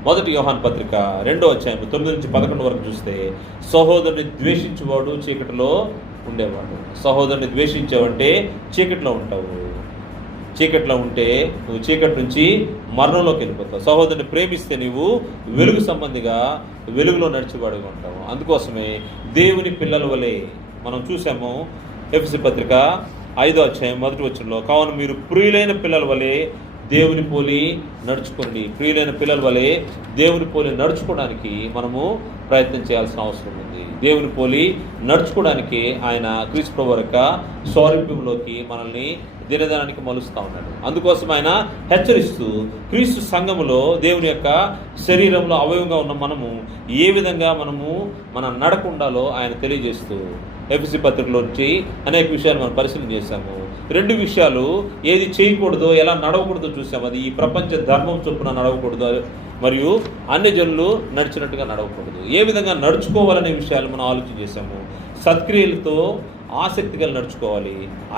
1 యోహాను పత్రిక 2వ అధ్యాయం 9 నుంచి 11 వరకు చూస్తే సహోదరుని ద్వేషించేవాడు చీకటిలో ఉండేవాడు. సహోదరుని ద్వేషించావంటే చీకటిలో ఉంటావు. చీకట్లో ఉంటే నువ్వు చీకటి నుంచి మరణంలోకి వెళ్ళిపోతావు. సహోదరుని ప్రేమిస్తే నీవు వెలుగు సంబంధిగా వెలుగులో నడిచేవాడు ఉంటావు. అందుకోసమే దేవుని పిల్లల వలె మనం చూసాము ఎఫెసీ పత్రిక 5వ అధ్యాయం 1వ వచనంలో, కావున మీరు ప్రియులైన పిల్లల వలె దేవుని పోలి నడుచుకోండి. ప్రియులైన పిల్లల వలె దేవుని పోలి నడుచుకోవడానికి మనము ప్రయత్నం చేయాల్సిన అవసరం ఉంది. దేవుని పోలి నడుచుకోవడానికి ఆయన క్రీస్తు ప్రభువు యొక్క స్వరూపంలోకి మనల్ని దినదినానికి మలుస్తూ ఉన్నాడు. అందుకోసం ఆయన హెచ్చరిస్తూ క్రీస్తు సంఘములో దేవుని యొక్క శరీరంలో అవయవంగా ఉన్న మనము ఏ విధంగా మన నడక ఉండాలో ఆయన తెలియజేస్తూ ఎఫెసీ పత్రికలో వచ్చి అనేక విషయాలు మనం పరిశీలన చేశాము. 2 విషయాలు, ఏది చేయకూడదో, ఎలా నడవకూడదో చూసాము. అది ఈ ప్రపంచ ధర్మం చొప్పున నడవకూడదు, మరియు అన్య జనులు నడిచినట్టుగా నడవకూడదు. ఏ విధంగా నడుచుకోవాలనే విషయాలు మనం ఆలోచన చేశాము. సత్క్రియలతో ఆసక్తి కలిగి నడుచుకోవాలి,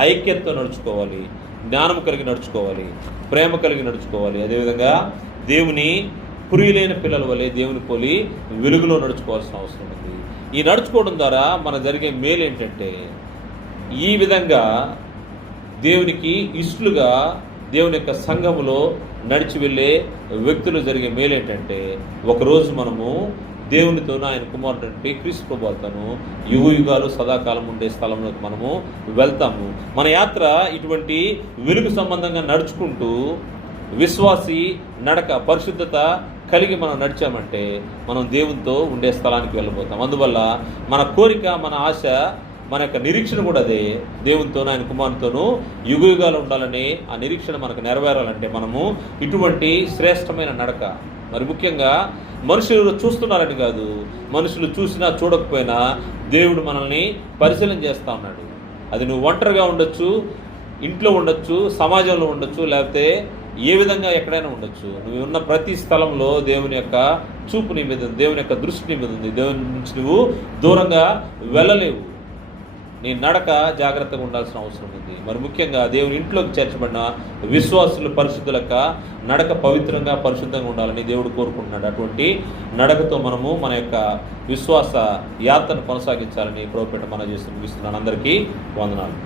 ఐక్యతతో నడుచుకోవాలి, జ్ఞానం కలిగి నడుచుకోవాలి, ప్రేమ కలిగి నడుచుకోవాలి. అదేవిధంగా దేవుని ప్రియులైన పిల్లల వలె దేవుని పోలి వెలుగులో నడుచుకోవాల్సిన అవసరం ఉంది. ఈ నడుచుకోవడం ద్వారా మనకు జరిగే మేలు ఏంటంటే, ఈ విధంగా దేవునికి ఇష్టలుగా దేవుని యొక్క సంఘములో నడిచి వెళ్ళే వ్యక్తులు జరిగే మేలు ఏంటంటే, ఒకరోజు మనము దేవునితోనూ ఆయన కుమారుడు క్రీస్తు ప్రభువుతోనూ యుగాలు సదాకాలం ఉండే స్థలంలోకి మనము వెళ్తాము. మన యాత్ర ఇటువంటి వెలుగు సంబంధంగా నడుచుకుంటూ విశ్వాసి నడక, పరిశుద్ధత కలిగి మనం నడిచామంటే మనం దేవునితో ఉండే స్థలానికి వెళ్ళబోతాం. అందువల్ల మన కోరిక, మన ఆశ, మన యొక్క నిరీక్షణ కూడా అదే. దేవునితోనూ ఆయన కుమారునితోనూ యుగాలు ఉండాలని ఆ నిరీక్షణ మనకు నెరవేరాలంటే మనము ఇటువంటి శ్రేష్టమైన నడక, మరి ముఖ్యంగా మనుషులు చూస్తున్నారని కాదు, మనుషులు చూసినా చూడకపోయినా దేవుడు మనల్ని పరిశీలన చేస్తూ ఉన్నాడు. అది నువ్వు ఒంటరిగా ఉండొచ్చు, ఇంట్లో ఉండొచ్చు, సమాజంలో ఉండొచ్చు, లేకపోతే ఏ విధంగా ఎక్కడైనా ఉండొచ్చు. నువ్వు ఉన్న ప్రతి స్థలంలో దేవుని యొక్క చూపు నీ మీద ఉంది, దేవుని యొక్క దృష్టి నీ మీద ఉంది. దేవుని నుంచి నువ్వు దూరంగా వెళ్ళలేవు. నీ నడక జాగ్రత్తగా ఉండాల్సిన అవసరం ఉంది. మరి ముఖ్యంగా దేవుని ఇంట్లోకి చేర్చబడిన విశ్వాసులు, పరిశుద్ధుల యొక్క నడక పవిత్రంగా, పరిశుద్ధంగా ఉండాలని దేవుడు కోరుకుంటున్నాడు. అటువంటి నడకతో మనము మన యొక్క విశ్వాస యాత్రను కొనసాగించాలని ప్రభుపేట మనం చేసి ముగిస్తున్నాను. అందరికీ వందనాలు.